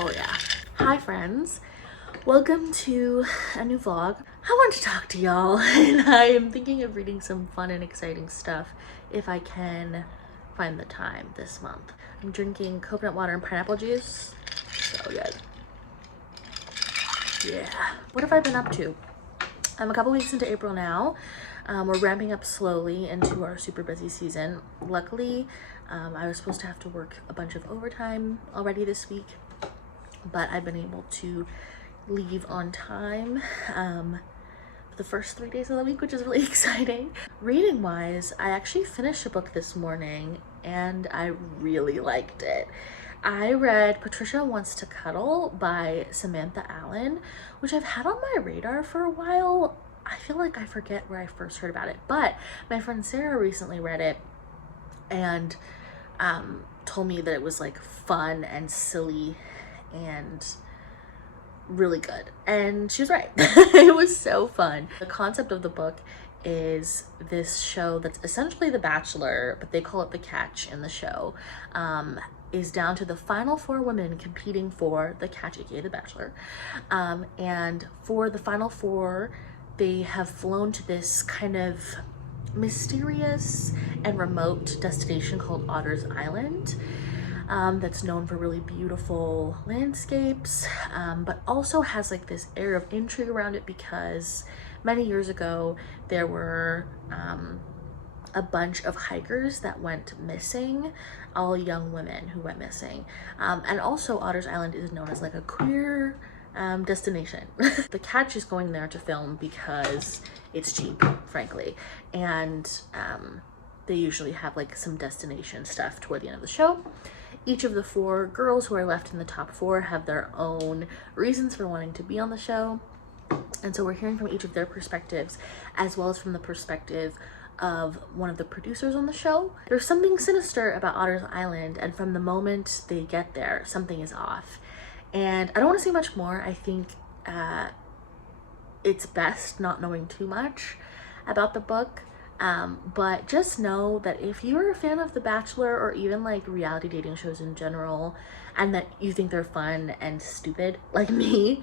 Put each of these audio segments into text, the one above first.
Oh yeah. Hi friends. Welcome to a new vlog. I want to talk to y'all and I am thinking of reading some fun and exciting stuff if I can find the time this month. I'm drinking coconut water and pineapple juice. So good. Yeah. What have I been up to? I'm a couple weeks into April now. We're ramping up slowly into our super busy season. Luckily, I was supposed to have to work a bunch of overtime already this week, but I've been able to leave on time for the first 3 days of the week, which is really exciting. Reading wise, I actually finished a book this morning and I really liked it. I read Patricia Wants to Cuddle by Samantha Allen, which I've had on my radar for a while. I feel like I forget where I first heard about it, but my friend Sarah recently read it and told me that it was like fun and silly and really good, and she was right. It was so fun. The concept of the book is this show that's essentially The Bachelor, but they call it The Catch in the show, is down to the final 4 women competing for The Catch, aka The Bachelor, and for the final 4 they have flown to this kind of mysterious and remote destination called Otter's Island, that's known for really beautiful landscapes, but also has like this air of intrigue around it because many years ago there were a bunch of hikers that went missing, all young women who went missing, and also Otter's Island is known as like a queer destination. The Catch is going there to film because it's cheap, frankly, and they usually have like some destination stuff toward the end of the show. Each of the 4 girls who are left in the top 4 have their own reasons for wanting to be on the show, and so we're hearing from each of their perspectives as well as from the perspective of one of the producers on the show. There's something sinister about Otter's Island, and from the moment they get there something is off, and I don't want to say much more. I think it's best not knowing too much about the book, but just know that if you're a fan of The Bachelor or even like reality dating shows in general, and that you think they're fun and stupid like me,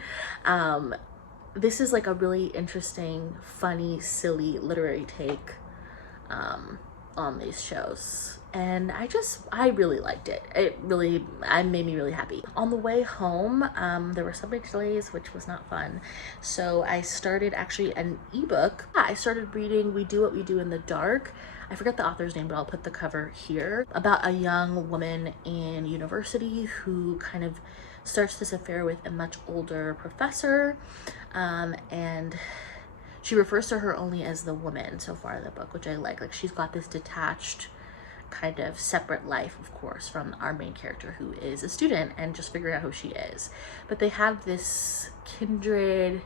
this is like a really interesting, funny, silly literary take on these shows, and I really liked it. It made me really happy. On the way home, there were subway delays, which was not fun, so I started actually an ebook. I started reading We Do What We Do in the Dark. I forget the author's name, but I'll put the cover here, about a young woman in university who kind of starts this affair with a much older professor, and she refers to her only as the woman so far in the book, which I like. Like, she's got this detached, kind of separate life, of course, from our main character, who is a student and just figuring out who she is. But they have this kindred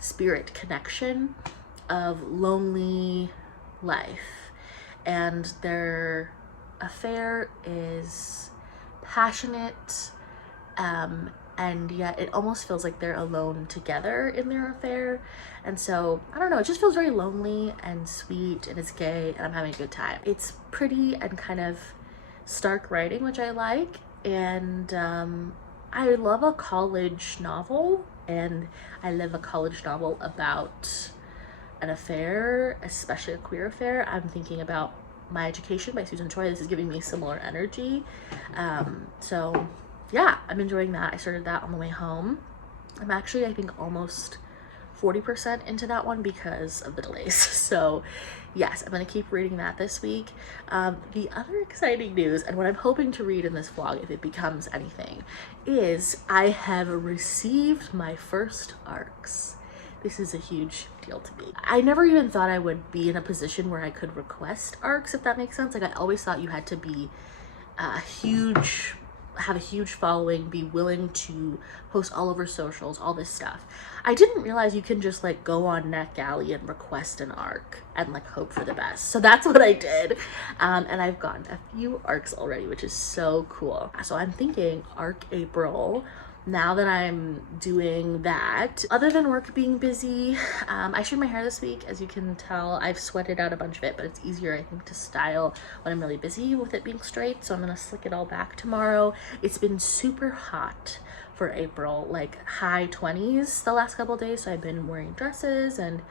spirit connection of lonely life, and their affair is passionate, and yet it almost feels like they're alone together in their affair. And so I don't know, it just feels very lonely and sweet, and it's gay, and I'm having a good time. It's pretty and kind of stark writing, which I like, and I love a college novel, and I love a college novel about an affair, especially a queer affair. I'm thinking about My Education by Susan Choi. This is giving me similar energy, so yeah, I'm enjoying that. I started that on the way home. I'm actually, I think, almost 40% into that one because of the delays. So yes, I'm gonna keep reading that this week. The other exciting news, and what I'm hoping to read in this vlog, if it becomes anything, is I have received my first ARCs. This is a huge deal to me. I never even thought I would be in a position where I could request ARCs, if that makes sense. Like, I always thought you had to be have a huge following, be willing to post all over socials, all this stuff. I didn't realize you can just like go on NetGalley and request an ARC and like hope for the best. So that's what I did, and I've gotten a few ARCs already, which is so cool. So I'm thinking ARC April now that I'm doing that. Other than work being busy, I shaved my hair this week. As you can tell, I've sweated out a bunch of it, but it's easier, I think, to style when I'm really busy with it being straight. So I'm gonna slick it all back tomorrow. It's been super hot for April, like high 20s the last couple days. So I've been wearing dresses and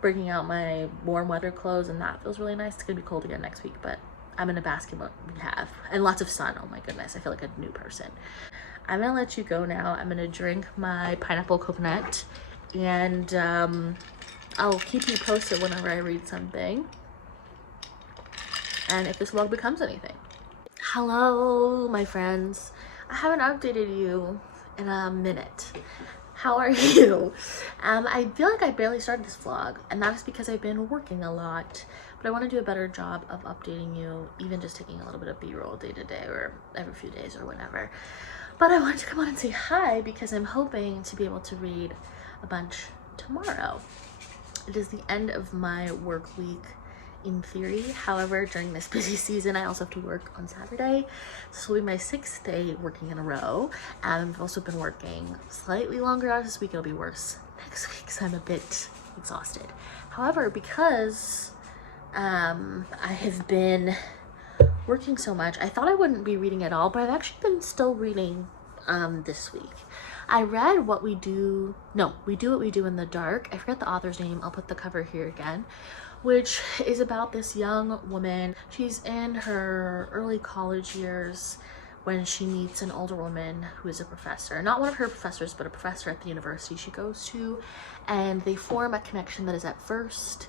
bringing out my warm weather clothes, and that feels really nice. It's gonna be cold again next week, but I'm in a basket what we have, and lots of sun. Oh my goodness, I feel like a new person. I'm gonna let you go now. I'm gonna drink my pineapple coconut, and I'll keep you posted whenever I read something and if this vlog becomes anything. Hello, my friends. I haven't updated you in a minute. How are you? I feel like I barely started this vlog, and that is because I've been working a lot, but I want to do a better job of updating you, even just taking a little bit of b-roll day to day or every few days or whatever. But I wanted to come on and say hi because I'm hoping to be able to read a bunch tomorrow. It is the end of my work week in theory. However, during this busy season, I also have to work on Saturday. This will be my 6th day working in a row. And I've also been working slightly longer hours this week. It'll be worse next week, so I'm a bit exhausted. However, because I have been working so much, I thought I wouldn't be reading at all, but I've actually been still reading this week. I read What We Do What We Do in the Dark. I forget the author's name. I'll put the cover here again, which is about this young woman. She's in her early college years when she meets an older woman who is a professor, not one of her professors, but a professor at the university she goes to, and they form a connection that is at first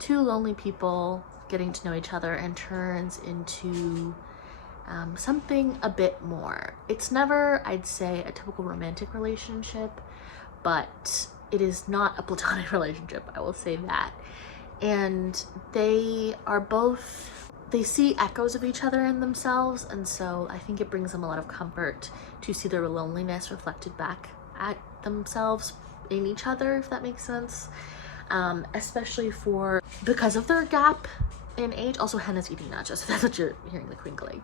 two lonely people getting to know each other and turns into something a bit more. It's never, I'd say, a typical romantic relationship, but it is not a platonic relationship, I will say that. And they are both, they see echoes of each other in themselves, and so I think it brings them a lot of comfort to see their loneliness reflected back at themselves in each other, if that makes sense. Especially because of their gap in age. Also, Hannah's eating nachos, if that's what you're hearing, the crinkling.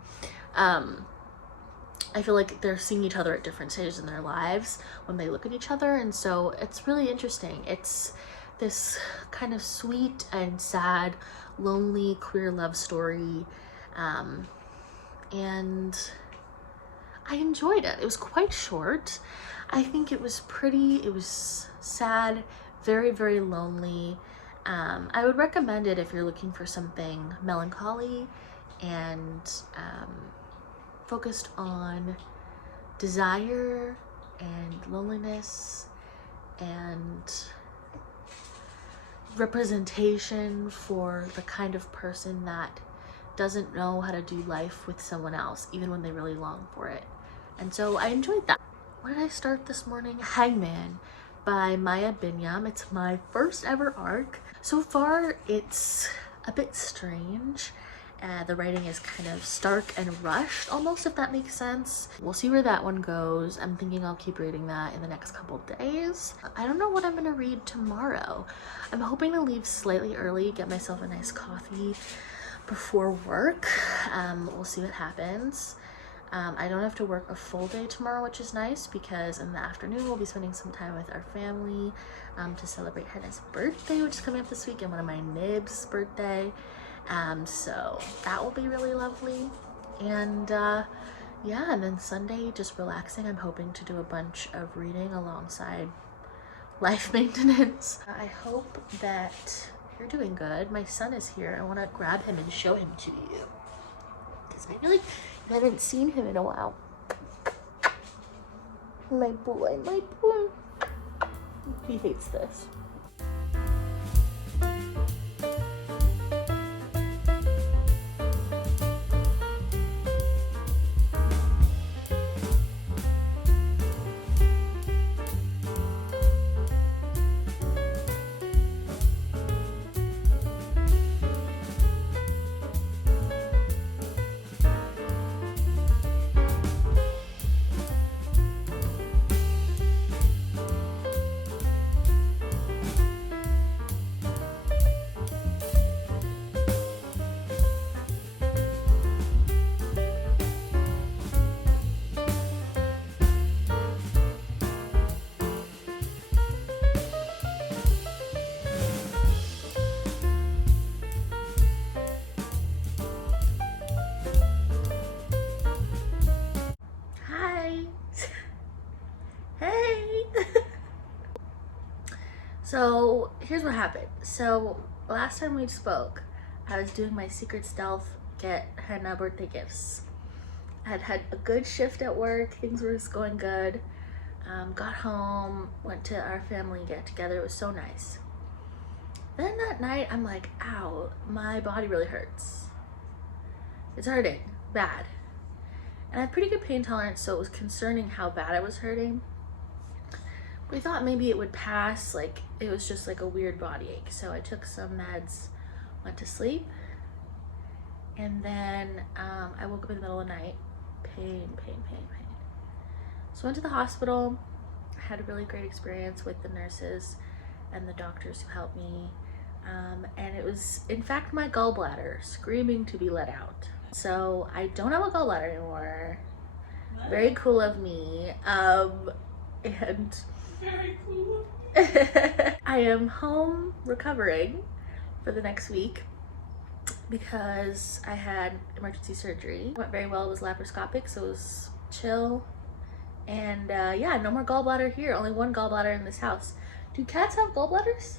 I feel like they're seeing each other at different stages in their lives when they look at each other, and so it's really interesting. It's this kind of sweet and sad, lonely queer love story, and I enjoyed it. It was quite short. I think it was pretty, it was sad, very, very lonely. I would recommend it if you're looking for something melancholy and focused on desire and loneliness and representation for the kind of person that doesn't know how to do life with someone else, even when they really long for it. And so I enjoyed that. What did I start this morning? Hangman by Maya Binyam. It's my first ever arc. So far, it's a bit strange. The writing is kind of stark and rushed, almost, if that makes sense. We'll see where that one goes. I'm thinking I'll keep reading that in the next couple days. I don't know what I'm gonna read tomorrow. I'm hoping to leave slightly early, get myself a nice coffee before work. We'll see what happens. I don't have to work a full day tomorrow, which is nice, because in the afternoon we'll be spending some time with our family to celebrate Hannah's birthday, which is coming up this week, and one of my nibs' birthday. So that will be really lovely. And yeah, and then Sunday, just relaxing. I'm hoping to do a bunch of reading alongside life maintenance. I hope that you're doing good. My son is here. I want to grab him and show him to you, because I feel like I haven't seen him in a while. My boy, my boy. He hates this. So here's what happened. So last time we spoke, I was doing my secret stealth get henna birthday gifts. I had had a good shift at work, things were just going good. Got home, went to our family get together, it was so nice. Then that night I'm like, ow, my body really hurts. It's hurting, bad. And I have pretty good pain tolerance, so it was concerning how bad I was hurting. We thought maybe it would pass, like it was just like a weird body ache. So I took some meds, went to sleep, and then I woke up in the middle of the night, pain. So I went to the hospital. I had a really great experience with the nurses and the doctors who helped me. And it was, in fact, my gallbladder screaming to be let out. So I don't have a gallbladder anymore. What? Very cool of me. And very cool. I am home recovering for the next week because I had emergency surgery. It went very well. It was laparoscopic, so it was chill. And yeah, no more gallbladder here. Only one gallbladder in this house. Do cats have gallbladders?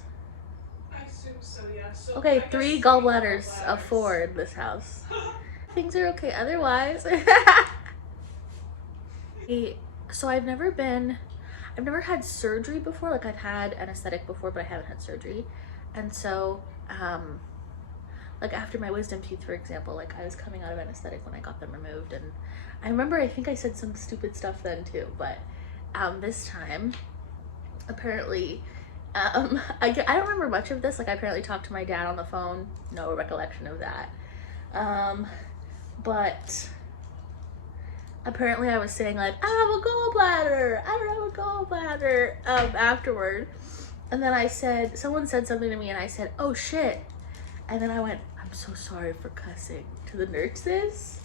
I assume so, yeah. So okay, three gallbladders of 4 in this house. Things are okay otherwise. So I've never had surgery before. Like I've had anesthetic before, but I haven't had surgery. And so like after my wisdom teeth, for example, like I was coming out of anesthetic when I got them removed, and I remember I think I said some stupid stuff then too, but this time apparently I don't remember much of this. Like I apparently talked to my dad on the phone, no recollection of that, but apparently I was saying like, I have a gallbladder, I don't have a gallbladder afterward, and then I said, someone said something to me and I said, oh shit, and then I went, I'm so sorry for cussing to the nurses.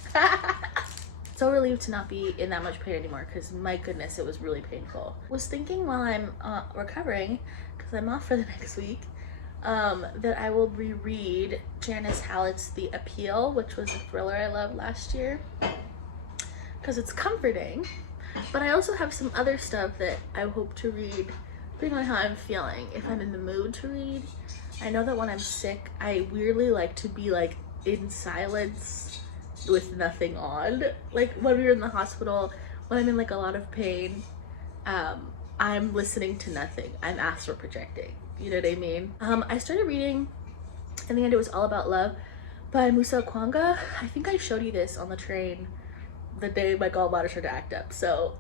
So relieved to not be in that much pain anymore, because my goodness, it was really painful. Was thinking while I'm recovering, because I'm off for the next week, that I will reread Janice Hallett's The Appeal, which was a thriller I loved last year, because it's comforting. But I also have some other stuff that I hope to read, depending on how I'm feeling. If I'm in the mood to read, I know that when I'm sick, I weirdly like to be like in silence with nothing on. Like when we were in the hospital, when I'm in like a lot of pain, I'm listening to nothing. I'm astral projecting. You know what I mean? I started reading, in the end it was All About Love by Musa Okwonga. I think I showed you this on the train the day my gallbladder started to act up. So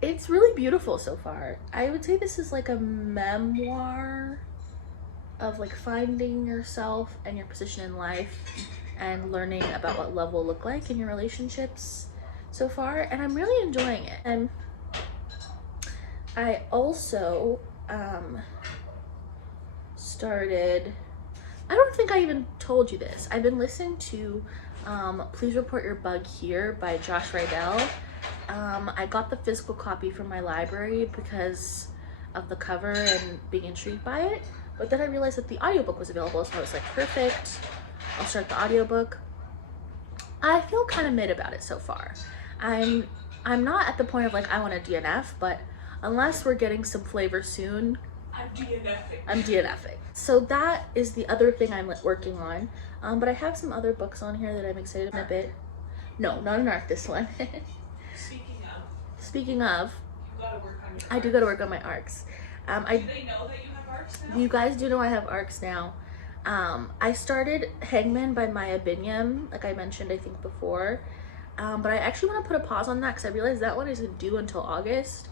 it's really beautiful so far. I would say this is like a memoir of like finding yourself and your position in life and learning about what love will look like in your relationships so far, and I'm really enjoying it. And I also started, I don't think I even told you this, I've been listening to Please Report Your Bug Here by Josh Rydell. I got the physical copy from my library because of the cover and being intrigued by it, but then I realized that the audiobook was available, so I was like, perfect, I'll start the audiobook. I feel kind of mid about it so far. I'm not at the point of like I want to DNF, but unless we're getting some flavor soon, I'm DNFing. So that is the other thing I'm working on. But I have some other books on here that I'm excited about a bit. No, not an arc, this one. Speaking of, you gotta work on your I do gotta work on my arcs. Do they know that you have arcs now? You guys do know I have arcs now. I started Hangman by Maya Binyam, like I mentioned I think before, but I actually want to put a pause on that because I realized that one isn't due until August,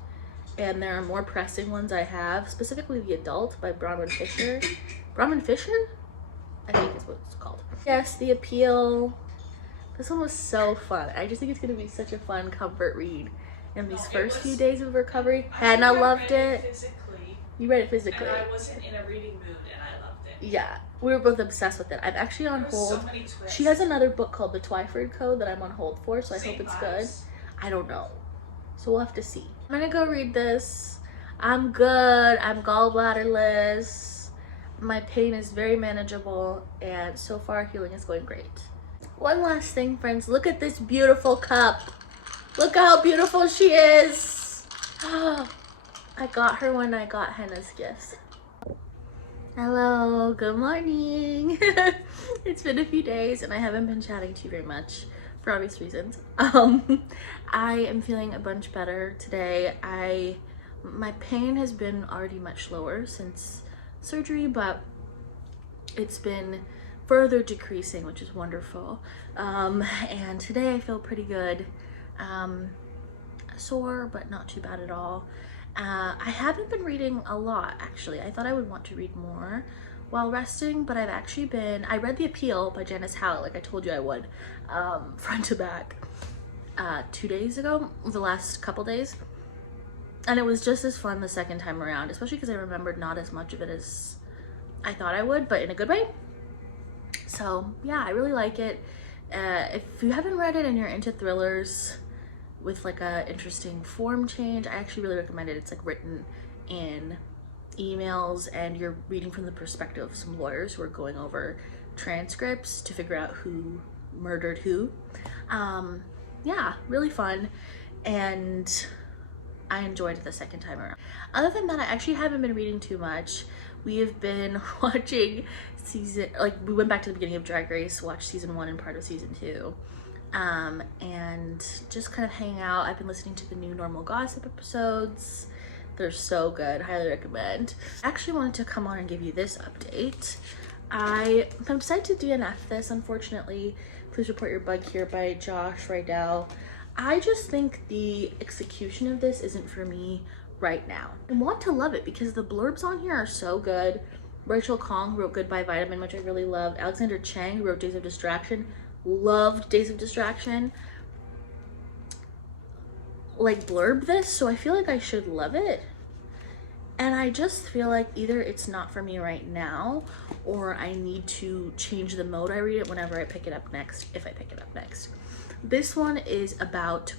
and there are more pressing ones I have, specifically The Adult by Bronwyn Fisher. Bronwyn Fisher? I think is what it's called. Yes, The Appeal. This one was so fun. I just think it's going to be such a fun comfort read in these first few days of recovery. Hannah loved it. Physically, you read it physically. and I wasn't in a reading mood and I loved it. Yeah, we were both obsessed with it. I'm actually on hold. So many twists. She has another book called The Twyford Code that I'm on hold for, so I Same hope it's vibes. good. I don't know. So we'll have to see. I'm gonna go read this. I'm good. I'm gallbladderless. My pain is very manageable, and so far healing is going great. One last thing, friends. Look at this beautiful cup. Look how beautiful she is. I got her when I got Hannah's gifts. Hello, good morning. It's been a few days and I haven't been chatting to you very much for obvious reasons. I am feeling a bunch better today. My pain has been already much lower since surgery, but it's been further decreasing, which is wonderful. And today I feel pretty good. Sore, but not too bad at all. I haven't been reading a lot, actually. I thought I would want to read more while resting, but I read The Appeal by Janice Hallett, like I told you I would, front to back, 2 days ago, the last couple days. And it was just as fun the second time around, especially because I remembered not as much of it as I thought I would, but in a good way. So yeah, I really like it. If you haven't read it and you're into thrillers with like a interesting form change, I actually really recommend it. It's like written in emails and you're reading from the perspective of some lawyers who are going over transcripts to figure out who murdered who. Yeah, really fun, and I enjoyed it the second time around. Other than that, I actually haven't been reading too much. We have been watching we went back to the beginning of Drag Race, watched season 1 and part of season 2. And just kind of hang out. I've been listening to the new Normal Gossip episodes. They're so good, highly recommend. I actually wanted to come on and give you this update. I'm decided to DNF this, unfortunately. Please report your bug here by Josh Rydell. I just think the execution of this isn't for me right now. I want to love it because the blurbs on here are so good. Rachel Kong wrote Goodbye Vitamin, which I really loved. Alexander Chang wrote Days of Distraction. Loved Days of Distraction. Like blurb this, so I feel like I should love it. And I just feel like either it's not for me right now, or I need to change the mode I read it whenever I pick it up next, if I pick it up next. This one is about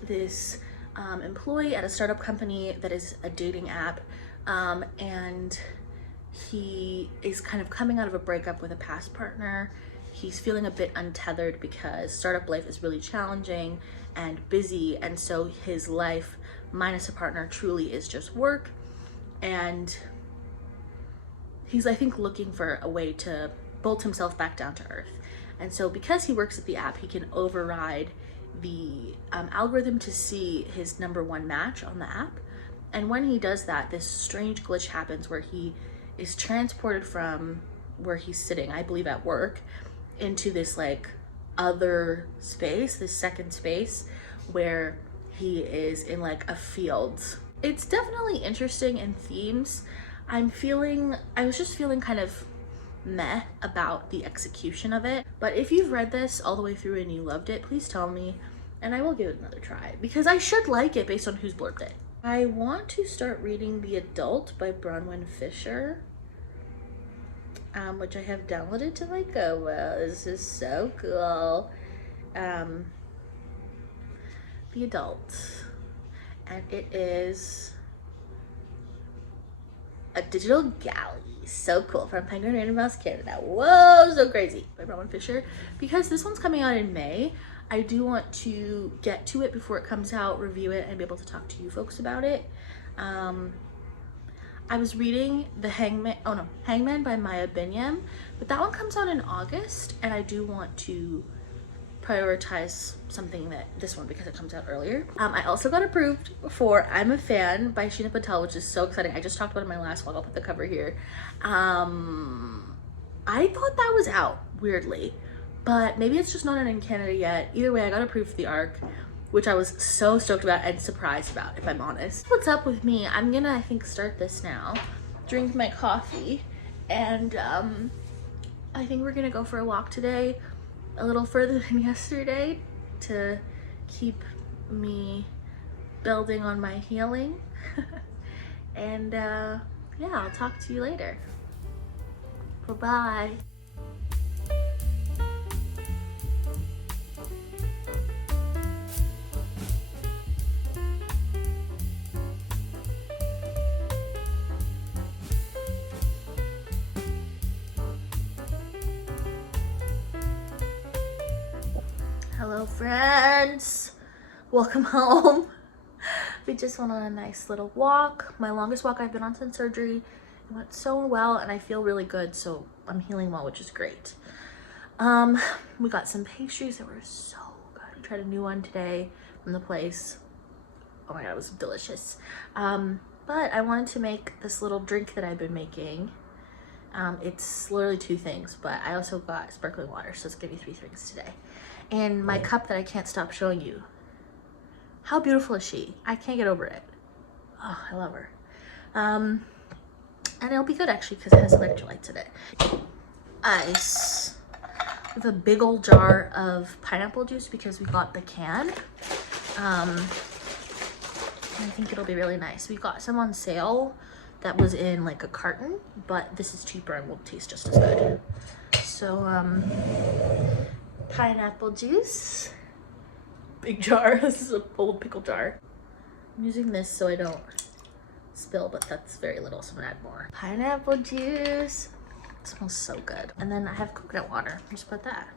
this employee at a startup company that is a dating app, and he is kind of coming out of a breakup with a past partner. He's feeling a bit untethered because startup life is really challenging and busy, and so his life minus a partner truly is just work. And he's, I think, looking for a way to bolt himself back down to earth. And so because he works at the app, he can override the algorithm to see his #1 match on the app. And when he does that, this strange glitch happens where he is transported from where he's sitting, I believe at work, into this like other space, this second space where he is in like a field. It's definitely interesting in themes. I was just feeling kind of meh about the execution of it. But if you've read this all the way through and you loved it, please tell me and I will give it another try because I should like it based on who's blurbed it. I want to start reading The Adult by Bronwyn Fisher, which I have downloaded to my Kobo. This is so cool. The Adult, and it is a digital galley. So cool, from Penguin Random House Canada. Whoa, so crazy, by Bronwyn Fisher. Because this one's coming out in May, I do want to get to it before it comes out, review it, and be able to talk to you folks about it. I was reading Hangman by Maya Binyam, but that one comes out in August, and I do want to prioritize this one because it comes out earlier. I also got approved for I'm a Fan by Sheena Patel, which is so exciting. I just talked about it in my last vlog. I'll put the cover here. I thought that was out, weirdly, but maybe it's just not out in Canada yet. Either way, I got approved for the ARC, which I was so stoked about and surprised about, if I'm honest. What's up with me? I'm gonna, I think, start this now, drink my coffee, and I think we're gonna go for a walk today, a little further than yesterday, to keep me building on my healing. And yeah, I'll talk to you later. Bye-bye. Hello friends, welcome home. We just went on a nice little walk. My longest walk I've been on since surgery. It went so well and I feel really good, so I'm healing well, which is great. We got some pastries that were so good. We tried a new one today from the place. Oh my god, it was delicious. But I wanted to make this little drink that I've been making. It's literally 2 things, but I also got sparkling water, so it's gonna be 3 things today. And my cup that I can't stop showing you. How beautiful is she? I can't get over it. Oh, I love her. And it'll be good actually because it has electrolytes in it. Ice. With a big old jar of pineapple juice because we got the can. I think it'll be really nice. We got some on sale that was in like a carton, but this is cheaper and will taste just as good. So pineapple juice, big jar. This is an old pickle jar. I'm using this so I don't spill, but that's very little, so I'm gonna add more. Pineapple juice. It smells so good. And then I have coconut water. Just put that.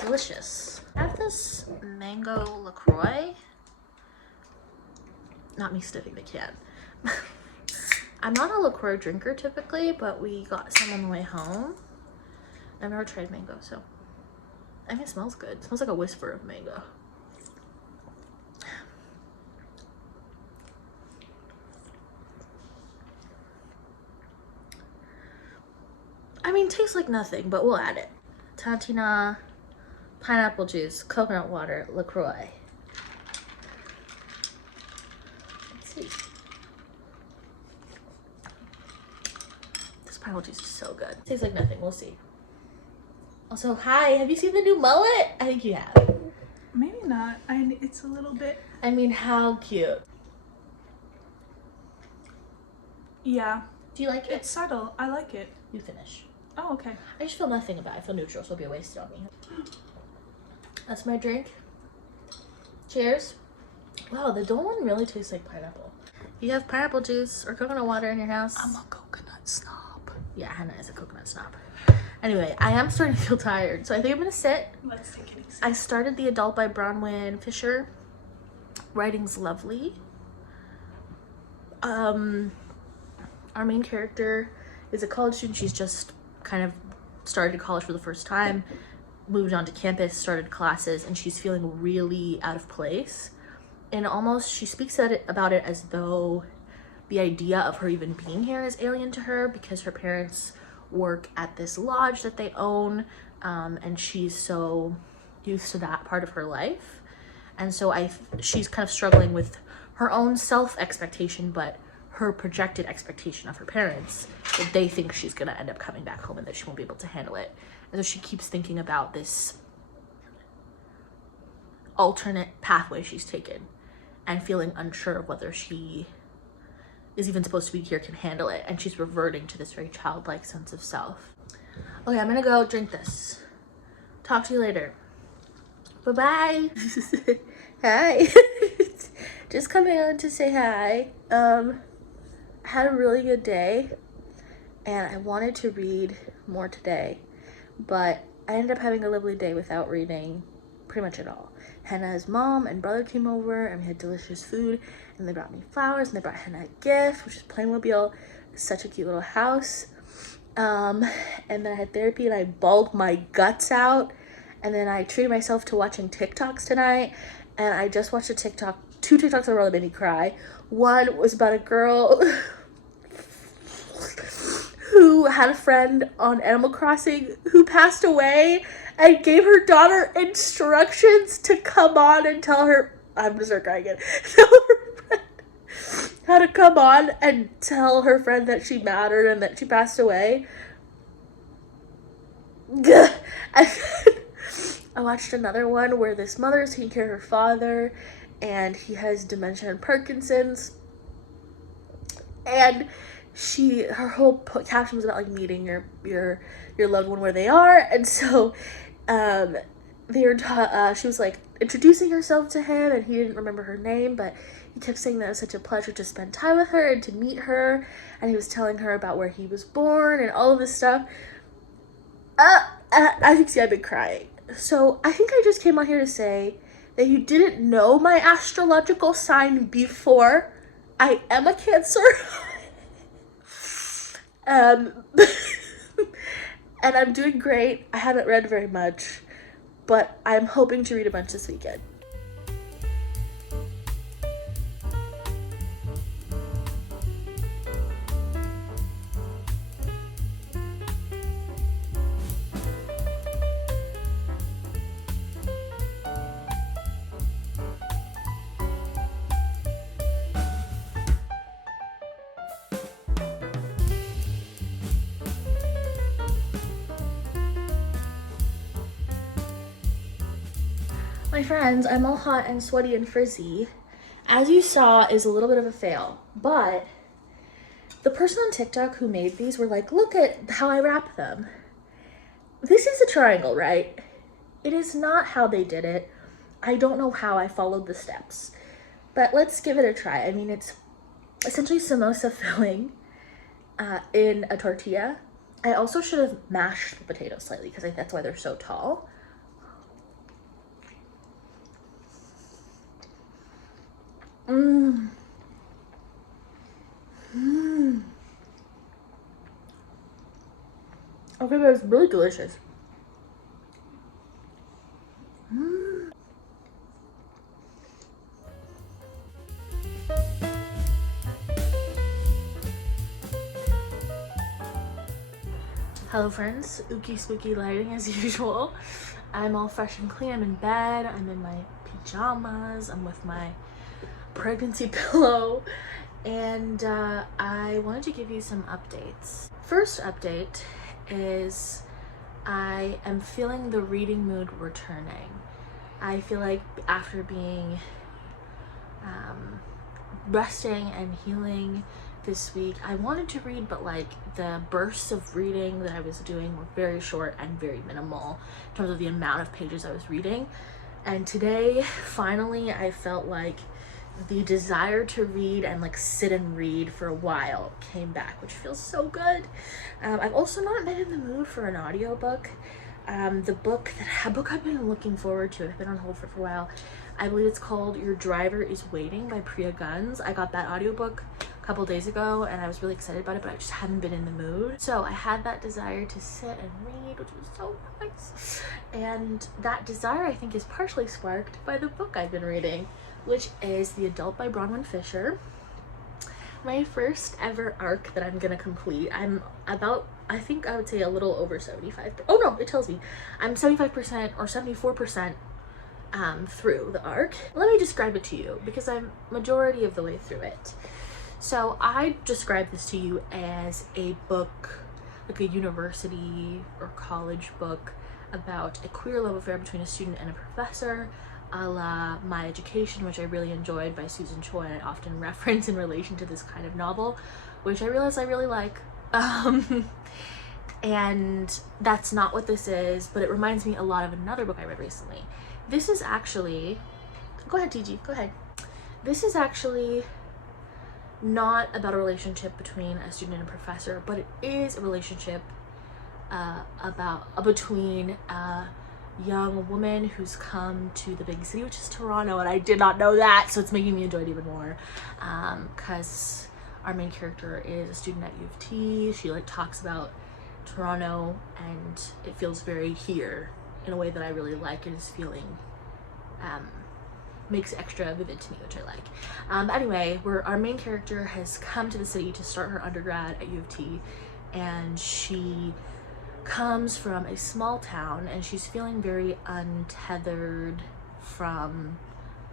Delicious. I have this mango LaCroix. Not me sniffing the can. I'm not a LaCroix drinker typically, but we got some on the way home. I've never tried mango, so I mean, it smells good. It smells like a whisper of mango. I mean, tastes like nothing, but we'll add it. Tatina, pineapple juice, coconut water, LaCroix. Let's see. This pineapple juice is so good. Tastes like nothing, we'll see. Also, hi, have you seen the new mullet? I think you have. Maybe not. It's a little bit... I mean, how cute. Yeah. Do you like it? It's subtle. I like it. You finish. Oh, okay. I just feel nothing about it. I feel neutral, so it'll be a waste on me. That's my drink. Cheers. Wow, the Dole one really tastes like pineapple. You have pineapple juice or coconut water in your house? I'm a coconut snob. Yeah, Hannah is a coconut snob. Anyway, I am starting to feel tired, so I think I'm gonna sit. Let's take it easy. I started The Adult by Bronwyn Fisher. Writing's lovely. Our main character is a college student. She's just kind of started college for the first time, moved onto campus, started classes, and she's feeling really out of place. And almost, she speaks about it as though the idea of her even being here is alien to her because her parents work at this lodge that they own, and she's so used to that part of her life. And so she's kind of struggling with her own self-expectation, but her projected expectation of her parents, that they think she's gonna end up coming back home and that she won't be able to handle it. And so she keeps thinking about this alternate pathway she's taken and feeling unsure of whether she is even supposed to be here, can handle it, and she's reverting to this very childlike sense of self. Okay, I'm gonna go drink this. Talk to you later. Bye-bye. Hi. Just coming on to say hi. I had a really good day and I wanted to read more today, but I ended up having a lovely day without reading pretty much at all. Hannah's mom and brother came over and we had delicious food, and they brought me flowers and they brought Hannah a gift, which is Playmobil. It's such a cute little house. And then I had therapy and I bawled my guts out, and then I treated myself to watching TikToks tonight, and I just watched a TikTok, 2 TikToks in a row that made me cry. One was about a girl who had a friend on Animal Crossing who passed away and gave her daughter instructions to come on and tell her, I'm gonna start crying again, tell her friend how to come on and tell her friend that she mattered and that she passed away. And then I watched another one where this mother is taking care of her father and he has dementia and Parkinson's, and her whole caption was about like meeting your loved one where they are. And so she was like introducing herself to him, and he didn't remember her name, but he kept saying that it was such a pleasure to spend time with her and to meet her, and he was telling her about where he was born and all of this stuff. As you can see, I've been crying. So I think I just came on here to say that you didn't know my astrological sign before, I am a Cancer. And I'm doing great. I haven't read very much, but I'm hoping to read a bunch this weekend. My friends, I'm all hot and sweaty and frizzy. As you saw, is a little bit of a fail, but the person on TikTok who made these were like, look at how I wrap them. This is a triangle, right? It is not how they did it. I don't know how I followed the steps, but let's give it a try. I mean, it's essentially samosa filling in a tortilla. I also should have mashed the potatoes slightly because I think that's why they're so tall. Okay, but it's really delicious. Hello friends, ooky spooky lighting as usual. I'm all fresh and clean. I'm in bed. I'm in my pajamas. I'm with my pregnancy pillow, and I wanted to give you some updates. First update is I am feeling the reading mood returning. I feel like after being resting and healing this week, I wanted to read, but like the bursts of reading that I was doing were very short and very minimal in terms of the amount of pages I was reading. And today, finally, I felt like the desire to read and like sit and read for a while came back, which feels so good. I've also not been in the mood for an audiobook. The book I've been looking forward to, I've been on hold for a while. I believe it's called Your Driver is Waiting by Priya Guns. I got that audiobook a couple days ago and I was really excited about it, but I just haven't been in the mood. So I had that desire to sit and read, which was so nice. And that desire, I think, is partially sparked by the book I've been reading, which is The Adult by Bronwyn Fisher. My first ever arc that I'm gonna complete. I'm about, I think I would say a little over 75. Oh no, it tells me I'm 75% or 74% through the arc. Let me describe it to you because I'm majority of the way through it. So I describe this to you as a book, like a university or college book about a queer love affair between a student and a professor, a la My Education, which I really enjoyed, by Susan Choi, and I often reference in relation to this kind of novel, which I realize I really like. And that's not what this is, but it reminds me a lot of another book I read recently. This is actually, go ahead TG, go ahead. This is actually not about a relationship between a student and a professor, but it is a relationship between a young woman who's come to the big city, which is Toronto, and I did not know that, so it's making me enjoy it even more, because our main character is a student at U of T. She like talks about Toronto and it feels very here in a way that I really like, and is feeling makes extra vivid to me, which I like. Anyway, our main character has come to the city to start her undergrad at U of T, and she comes from a small town and she's feeling very untethered from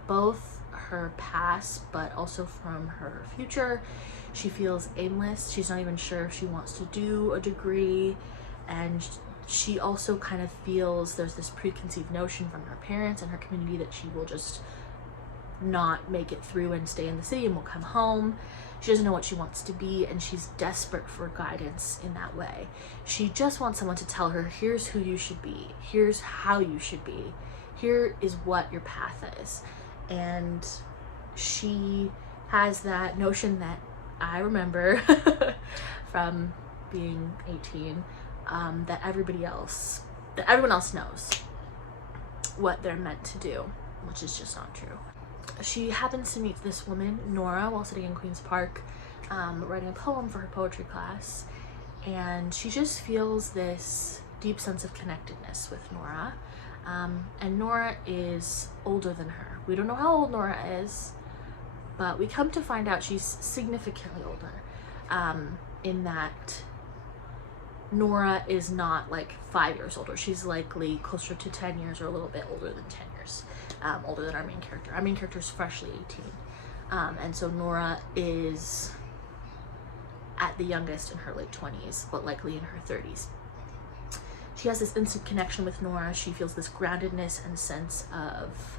both her past but also from her future. She feels aimless. She's not even sure if she wants to do a degree, and she also kind of feels there's this preconceived notion from her parents and her community that she will just not make it through and stay in the city and will come home. She doesn't know what she wants to be, and she's desperate for guidance in that way. She just wants someone to tell her, here's who you should be, here's how you should be, here is what your path is. And she has that notion that I remember from being 18, that everyone else knows what they're meant to do. which is just not true. She happens to meet this woman, Nora, while sitting in Queen's Park, writing a poem for her poetry class, and she just feels this deep sense of connectedness with Nora. And Nora is older than her. We don't know how old Nora is, but we come to find out she's significantly older, in that Nora is not like 5 years older. She's likely closer to 10 years or a little bit older than 10 years, older than our main character. Our main character is freshly 18. And so Nora is at the youngest in her late 20s, but likely in her 30s. She has this instant connection with Nora. She feels this groundedness and sense of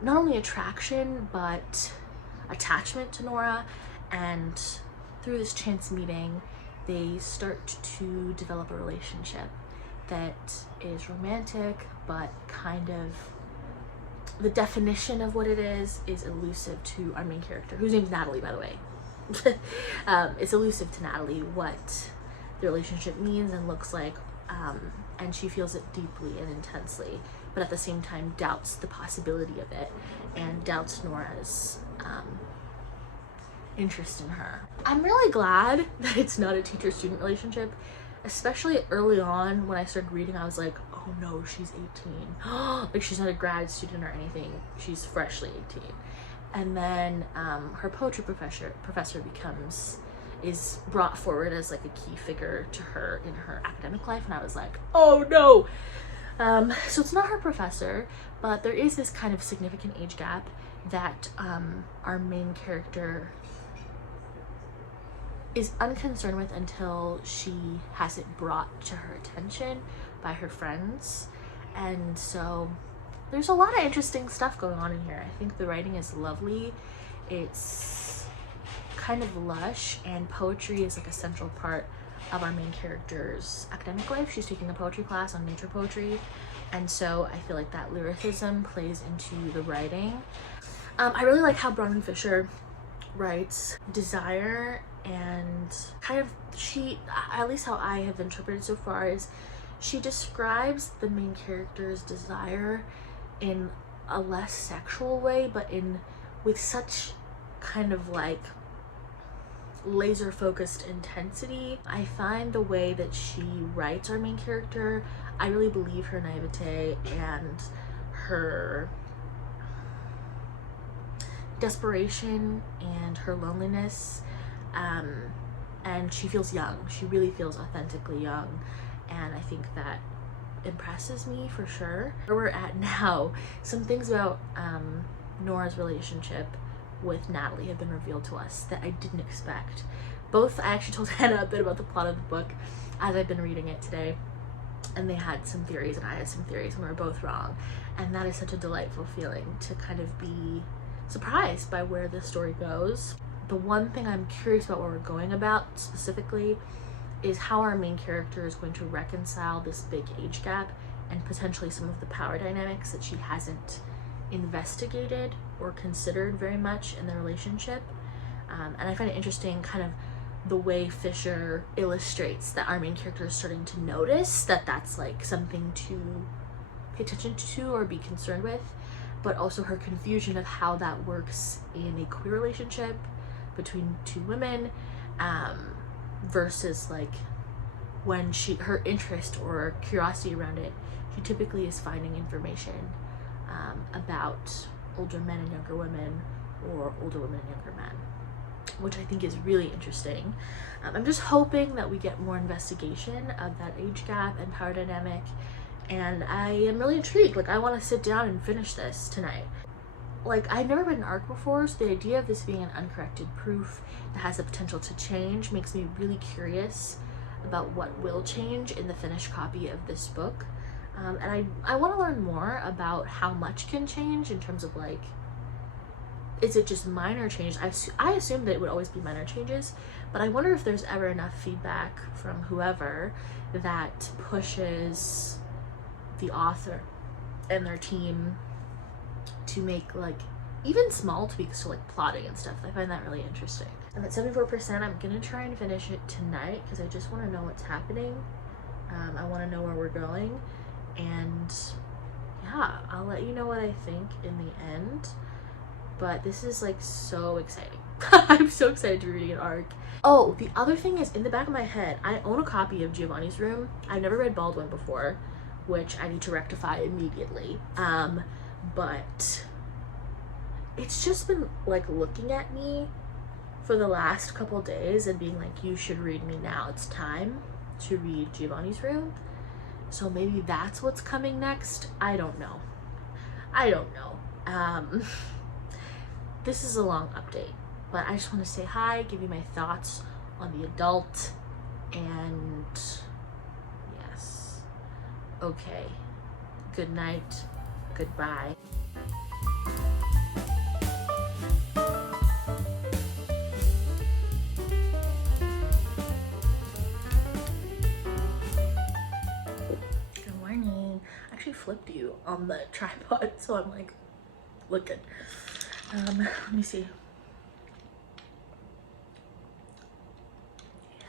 not only attraction, but attachment to Nora. And through this chance meeting, they start to develop a relationship that is romantic, but kind of the definition of what it is elusive to our main character, whose name's Natalie, by the way. It's elusive to Natalie what the relationship means and looks like, and she feels it deeply and intensely, but at the same time doubts the possibility of it and doubts Nora's interest in her. I'm really glad that it's not a teacher-student relationship, especially early on when I started reading. I was like, oh no, she's 18. Like, she's not a grad student or anything, she's freshly 18. And then her poetry professor is brought forward as like a key figure to her in her academic life, and I was like, oh no. So it's not her professor, but there is this kind of significant age gap that our main character is unconcerned with until she has it brought to her attention by her friends. And so there's a lot of interesting stuff going on in here. I think the writing is lovely. It's kind of lush, and poetry is like a central part of our main character's academic life. She's taking a poetry class on nature poetry, and so I feel like that lyricism plays into the writing. I really like how Bronwyn Fisher writes desire, and kind of she, at least how I have interpreted so far, is she describes the main character's desire in a less sexual way, but with such kind of like laser focused intensity. I find the way that she writes our main character, I really believe her naivete and her desperation and her loneliness, and she feels young. She really feels authentically young, and I think that impresses me for sure. Where we're at now, some things about Nora's relationship with Natalie have been revealed to us that I didn't expect. I actually told Hannah a bit about the plot of the book as I've been reading it today, and they had some theories and I had some theories, and we were both wrong, and that is such a delightful feeling to kind of be surprised by where this story goes. The one thing I'm curious about where we're going about specifically is how our main character is going to reconcile this big age gap and potentially some of the power dynamics that she hasn't investigated or considered very much in the relationship. And I find it interesting kind of the way Fisher illustrates that our main character is starting to notice that that's like something to pay attention to or be concerned with, but also her confusion of how that works in a queer relationship between two women, versus like when her interest or curiosity around it, she typically is finding information about older men and younger women, or older women and younger men, which I think is really interesting. I'm just hoping that we get more investigation of that age gap and power dynamic, and I am really intrigued. Like, I want to sit down and finish this tonight. Like, I've never read an arc before, so the idea of this being an uncorrected proof that has the potential to change makes me really curious about what will change in the finished copy of this book. And I want to learn more about how much can change in terms of like, is it just minor changes? I assume that it would always be minor changes, but I wonder if there's ever enough feedback from whoever that pushes the author and their team to make like even small tweaks to like plotting and stuff. I find that really interesting. I'm at 74%. I'm gonna try and finish it tonight because I just want to know what's happening. I want to know where we're going, and yeah, yeah, I'll let you know what I think in the end. But this is like so exciting. I'm so excited to be reading an arc. Oh, the other thing is, in the back of my head, I own a copy of Giovanni's Room. I've never read Baldwin before, which I need to rectify immediately. But it's just been like looking at me for the last couple days and being like, you should read me now. It's time to read Giovanni's Room. So maybe that's what's coming next. I don't know. This is a long update, but I just want to say hi, give you my thoughts on the adult, and yes. Okay. Good night. Goodbye. Good morning. I actually flipped you on the tripod, so I'm like looking. Let me see. Yeah.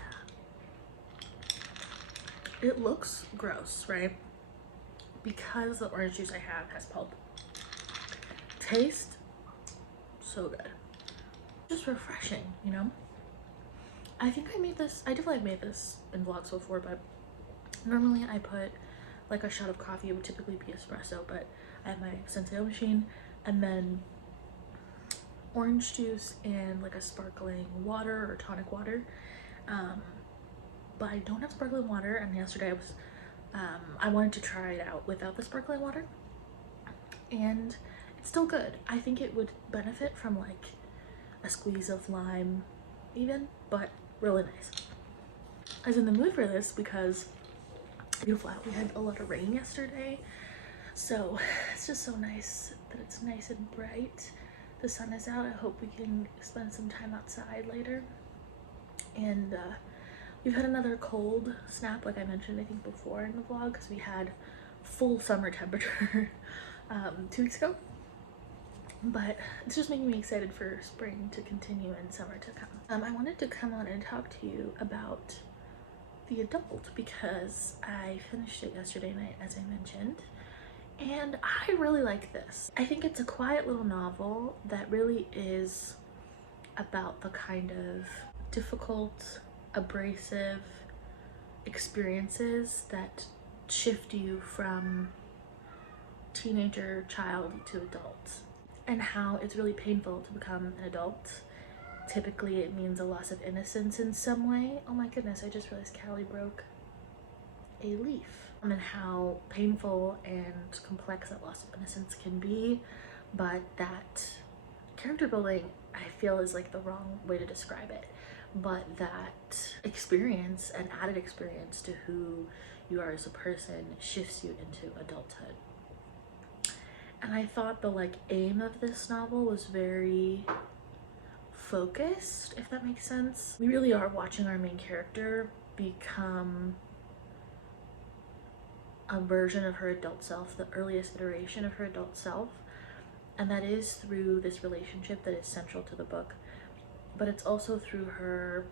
It looks gross, right? Because the orange juice I have has pulp. Taste so good. Just refreshing, you know? I think I definitely made this in vlogs before, but normally I put like a shot of coffee. It would typically be espresso, but I have my Senseo machine, and then orange juice and like a sparkling water or tonic water. But I don't have sparkling water, and yesterday I wanted to try it out without the sparkling water, and it's still good. I think it would benefit from like a squeeze of lime even, but really nice. I was in the mood for this because beautiful out. We had a lot of rain yesterday, so it's just so nice that it's nice and bright. The sun is out. I hope we can spend some time outside later. And we've had another cold snap, like I mentioned I think before in the vlog, because we had full summer temperature 2 weeks ago. But it's just making me excited for spring to continue and summer to come. I wanted to come on and talk to you about The Adult because I finished it yesterday night, as I mentioned. And I really like this. I think it's a quiet little novel that really is about the kind of difficult, abrasive experiences that shift you from teenager, child to adult, and how it's really painful to become an adult. Typically it means a loss of innocence in some way. Oh my goodness, I just realized Callie broke a leaf. And how painful and complex that loss of innocence can be, but that character building, I feel, is like the wrong way to describe it, but that experience and added experience to who you are as a person shifts you into adulthood. And I thought the like aim of this novel was very focused, if that makes sense. We really are watching our main character become a version of her adult self, the earliest iteration of her adult self, and that is through this relationship that is central to the book, but it's also through her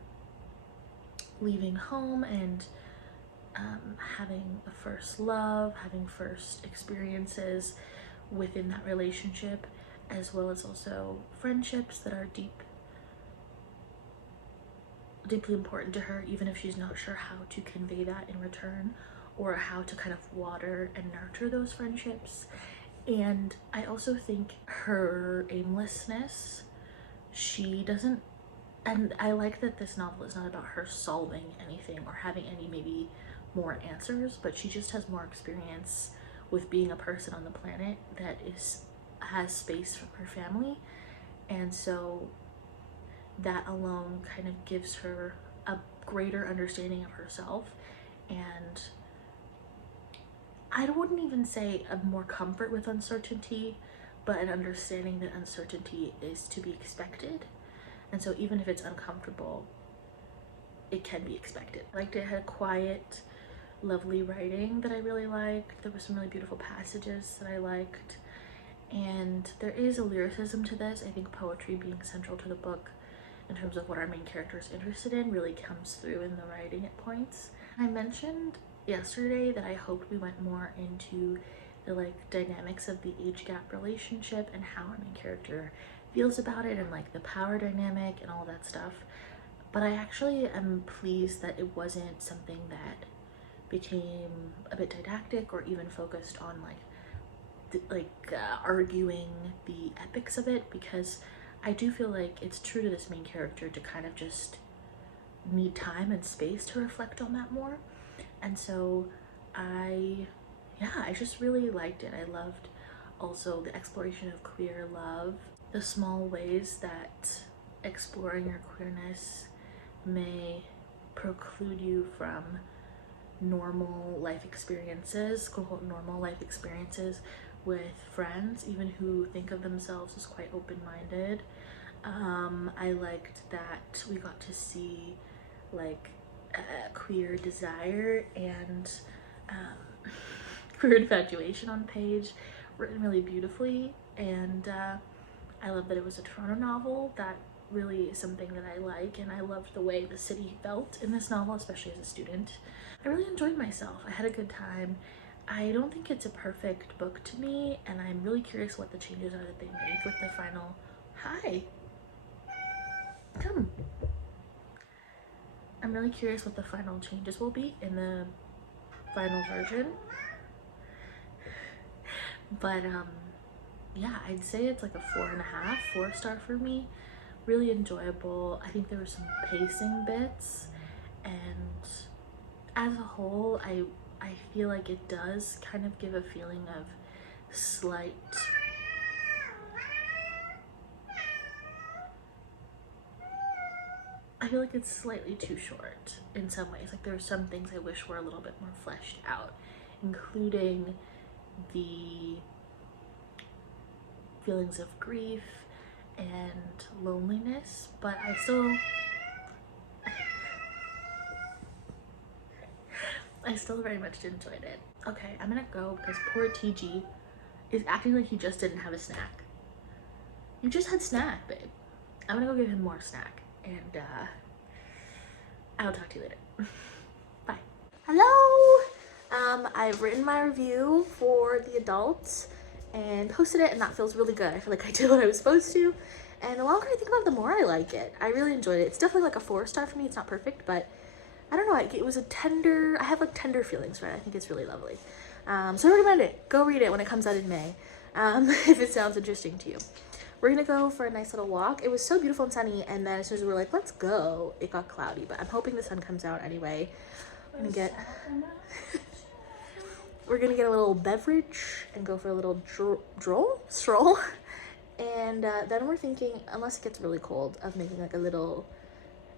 leaving home and having a first love, having first experiences within that relationship, as well as also friendships that are deeply important to her, even if she's not sure how to convey that in return, or how to kind of water and nurture those friendships. And I also think her aimlessness, she doesn't, and I like that this novel is not about her solving anything or having any maybe more answers, but she just has more experience with being a person on the planet that has space from her family, and so that alone kind of gives her a greater understanding of herself, and I wouldn't even say a more comfort with uncertainty, but an understanding that uncertainty is to be expected. And so even if it's uncomfortable, it can be expected. I liked it. It had quiet, lovely writing that I really liked. There were some really beautiful passages that I liked. And there is a lyricism to this. I think poetry being central to the book in terms of what our main character is interested in really comes through in the writing at points. I mentioned yesterday that I hoped we went more into the like dynamics of the age gap relationship and how our main character feels about it, and like the power dynamic and all that stuff. But I actually am pleased that it wasn't something that became a bit didactic or even focused on arguing the epics of it, because I do feel like it's true to this main character to kind of just need time and space to reflect on that more. And so I just really liked it. I loved also the exploration of queer love, the small ways that exploring your queerness may preclude you from normal life experiences, quote unquote normal life experiences with friends, even who think of themselves as quite open-minded. I liked that we got to see like queer desire and queer infatuation on page, written really beautifully. And I love that it was a Toronto novel. That really is something that I like, and I loved the way the city felt in this novel, especially as a student. I really enjoyed myself. I had a good time. I don't think it's a perfect book to me, and I'm really curious what the changes are that they make with the final... Hi! Come! I'm really curious what the final changes will be in the final version. But yeah, I'd say it's like a 4.5, 4-star for me. Really enjoyable. I think there were some pacing bits, and as a whole, I feel like it does kind of give a feeling of slight I feel like it's slightly too short in some ways. Like there are some things I wish were a little bit more fleshed out, including the feelings of grief and loneliness, but I still very much enjoyed it. Okay, I'm gonna go because poor TG is acting like he just didn't have a snack. You just had snack, babe. I'm gonna go give him more snack, and I'll talk to you later. Bye. Hello! I've written my review for the adults and posted it, and that feels really good. I feel like I did what I was supposed to, and the longer I think about it, the more I like it. I really enjoyed it. It's definitely like a 4-star for me. It's not perfect, but I don't know, it was a tender, I have like tender feelings for it. I think it's really lovely. So I recommend it. Go read it when it comes out in May, if it sounds interesting to you. We're gonna go for a nice little walk. It was so beautiful and sunny, and then as soon as we were like, let's go, it got cloudy, but I'm hoping the sun comes out anyway. We're gonna get a little beverage and go for a little stroll. And then we're thinking, unless it gets really cold, of making like a little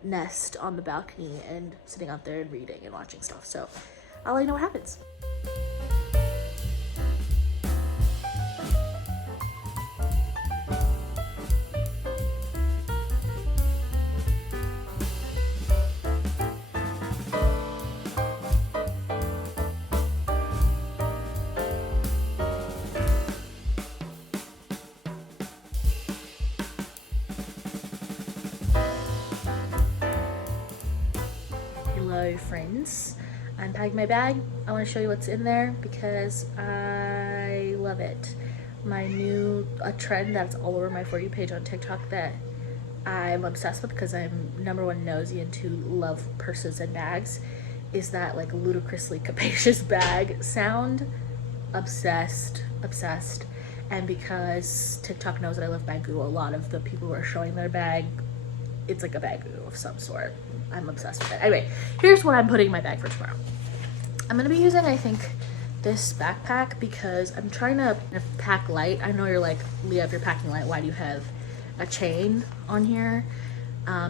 nest on the balcony and sitting out there and reading and watching stuff. So I'll let you know what happens. Hello friends, I'm packing my bag. I want to show you what's in there because I love it. My new trend that's all over my For You page on TikTok that I'm obsessed with because I'm #1 nosy into love purses and bags is that like ludicrously capacious bag sound. Obsessed. And because TikTok knows that I love bagoo, a lot of the people who are showing their bag, it's like a bagoo of some sort. I'm obsessed with it. Anyway, here's what I'm putting in my bag for tomorrow. I'm gonna be using, I think, this backpack because I'm trying to pack light. I know you're like, Leah, if you're packing light, why do you have a chain on here?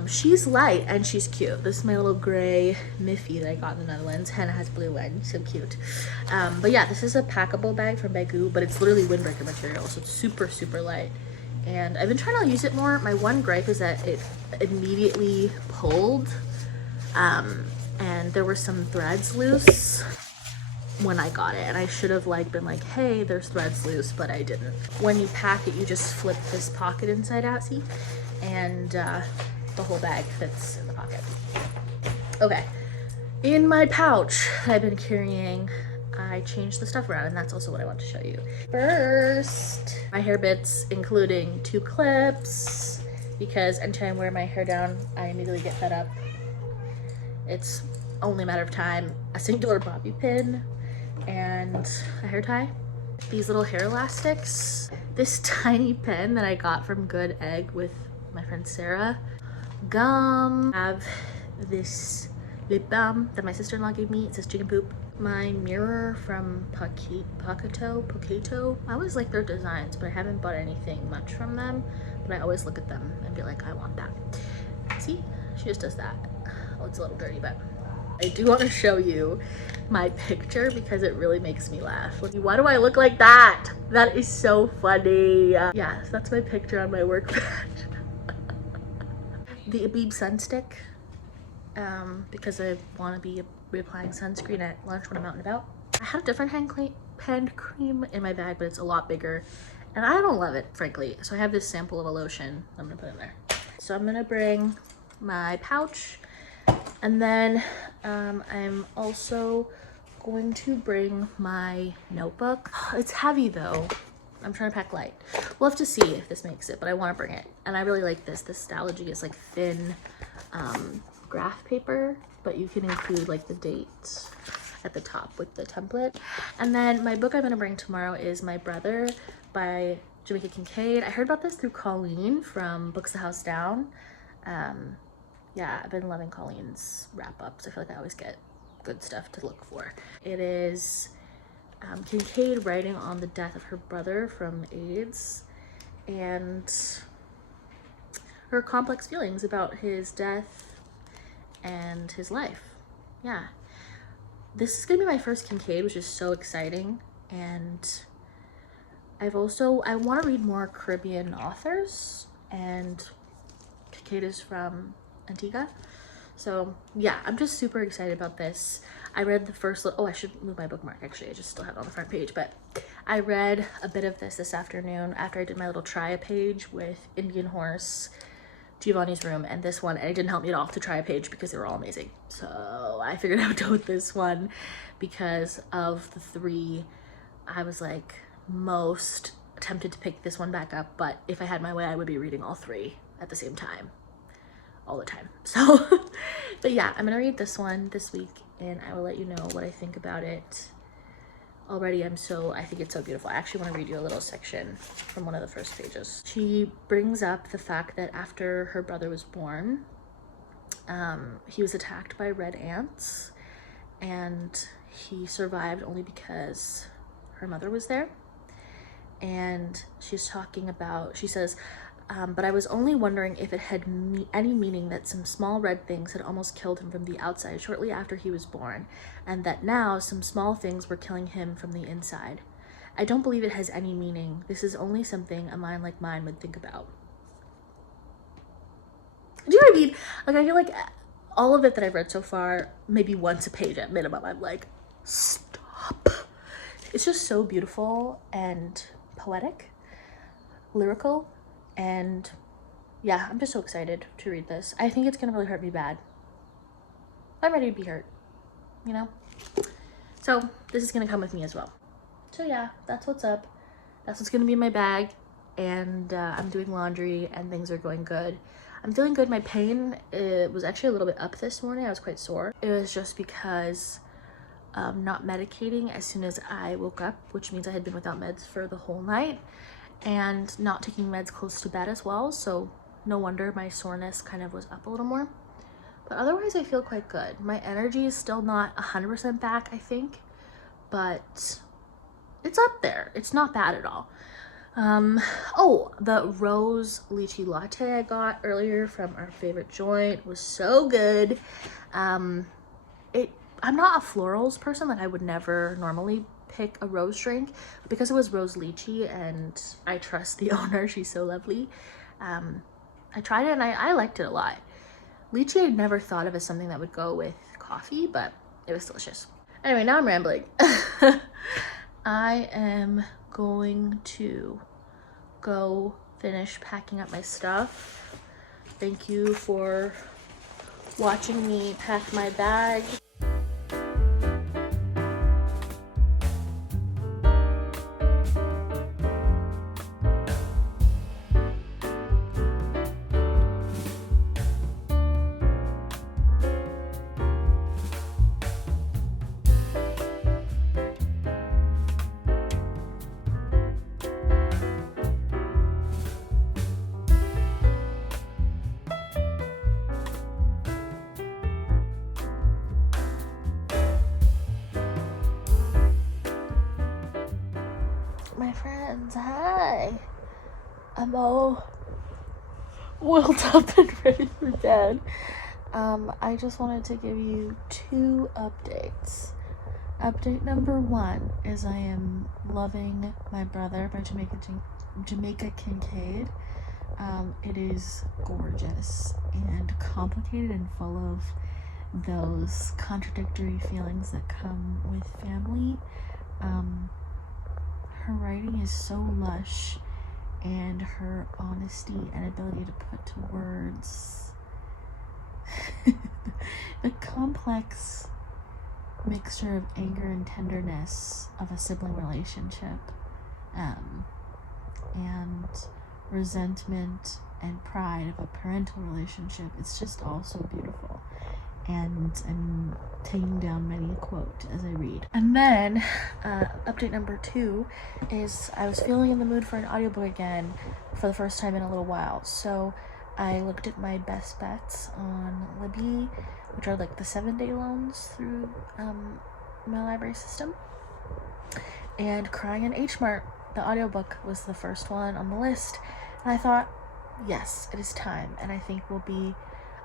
She's light and she's cute. This is my little gray Miffy that I got in the Netherlands. Hannah has blue and so cute. But yeah, this is a packable bag from Bagoo, but it's literally windbreaker material, so it's super light. And I've been trying to use it more. My one gripe is that it immediately pulled, and there were some threads loose when I got it, and I should have like been like, hey, there's threads loose, but I didn't. When you pack it, you just flip this pocket inside out, see? And the whole bag fits in the pocket. Okay, in my pouch that I've been carrying, I I changed the stuff around, and that's also what I want to show you. First, my hair bits, including 2 clips, because anytime I wear my hair down, I immediately get fed up. It's only a matter of time. A singular bobby pin and a hair tie. These little hair elastics. This tiny pen that I got from Good Egg with my friend Sarah. Gum. I have this lip balm that my sister-in-law gave me. It says chicken poop. My mirror from Pocato. I always like their designs, but I haven't bought anything much from them. But I always look at them and be like, I want that. See? She just does that. Oh, it's a little dirty, but I do want to show you my picture because it really makes me laugh. Why do I look like that? That is so funny. Yeah, so that's my picture on my work badge. The Abib Sunstick, because I want to be reapplying sunscreen at lunch when I'm out and about. I had a different hand cream in my bag, but it's a lot bigger, and I don't love it, frankly. So I have this sample of a lotion I'm gonna put in there. So I'm gonna bring my pouch, and then I'm also going to bring my notebook. It's heavy though. I'm trying to pack light. We'll have to see if this makes it, but I want to bring it. And I really like this. This Stalogy is like thin graph paper, but you can include like the dates at the top with the template. And then my book I'm going to bring tomorrow is My Brother by Jamaica Kincaid. I heard about this through Colleen from Books the House Down. Yeah, I've been loving Colleen's wrap-ups. I feel like I always get good stuff to look for. It is Kincaid writing on the death of her brother from AIDS and her complex feelings about his death and his life. Yeah, this is gonna be my first Kincaid, which is so exciting. And I want to read more Caribbean authors, and Kincaid is from Antigua. So yeah, I'm just super excited about this. I read the first, oh, I should move my bookmark. Actually, I just still have it on the front page, but I read a bit of this afternoon after I did my little try a page with Indian Horse, Giovanni's Room, and this one, and it didn't help me at all to try a page because they were all amazing. So I figured I would go with this one because of the 3, I was like most tempted to pick this one back up, but if I had my way, I would be reading all 3 at the same time. All the time. So but yeah, I'm gonna read this one this week, and I will let you know what I think about it. Already I think it's so beautiful. I actually want to read you a little section from one of the first pages. She brings up the fact that after her brother was born, he was attacked by red ants, and he survived only because her mother was there. And she's talking about, she says, but I was only wondering if it had any meaning that some small red things had almost killed him from the outside shortly after he was born, and that now some small things were killing him from the inside. I don't believe it has any meaning. This is only something a mind like mine would think about. Do you know what I mean? Like, I feel like all of it that I've read so far, maybe once a page at minimum, I'm like, stop. It's just so beautiful and poetic, lyrical. And yeah, I'm just so excited to read this. I think it's gonna really hurt me bad. I'm ready to be hurt, you know? So this is gonna come with me as well. So yeah, that's what's up. That's what's gonna be in my bag. And I'm doing laundry and things are going good. I'm feeling good. My pain, it was actually a little bit up this morning. I was quite sore. It was just because not medicating as soon as I woke up, which means I had been without meds for the whole night. And not taking meds close to bed as well, so no wonder my soreness kind of was up a little more. But otherwise I feel quite good. My energy is still not 100% back, I think, but it's up there. It's not bad at all. Oh, the rose lychee latte I got earlier from our favorite joint was so good. I'm not a florals person, like I would never normally pick a rose drink, but because it was rose lychee and I trust the owner, she's so lovely, I tried it and I liked it a lot. Lychee I never thought of as something that would go with coffee, but it was delicious. Anyway, now I'm rambling. I am going to go finish packing up my stuff. Thank you for watching me pack my bag. I'm all wound up and ready for bed. I just wanted to give you 2 updates. Update number 1 is I am loving My Brother by Jamaica Kincaid. It is gorgeous and complicated and full of those contradictory feelings that come with family. Her writing is so lush, and her honesty and ability to put to words the complex mixture of anger and tenderness of a sibling relationship, and resentment and pride of a parental relationship. It's just all so beautiful, and I'm taking down many a quote as I read. And then update number 2 is I was feeling in the mood for an audiobook again for the first time in a little while, so I looked at my best bets on Libby, which are like the 7-day loans through my library system, and Crying in Hmart, the audiobook, was the first one on the list, and I thought, yes, it is time, and I think will be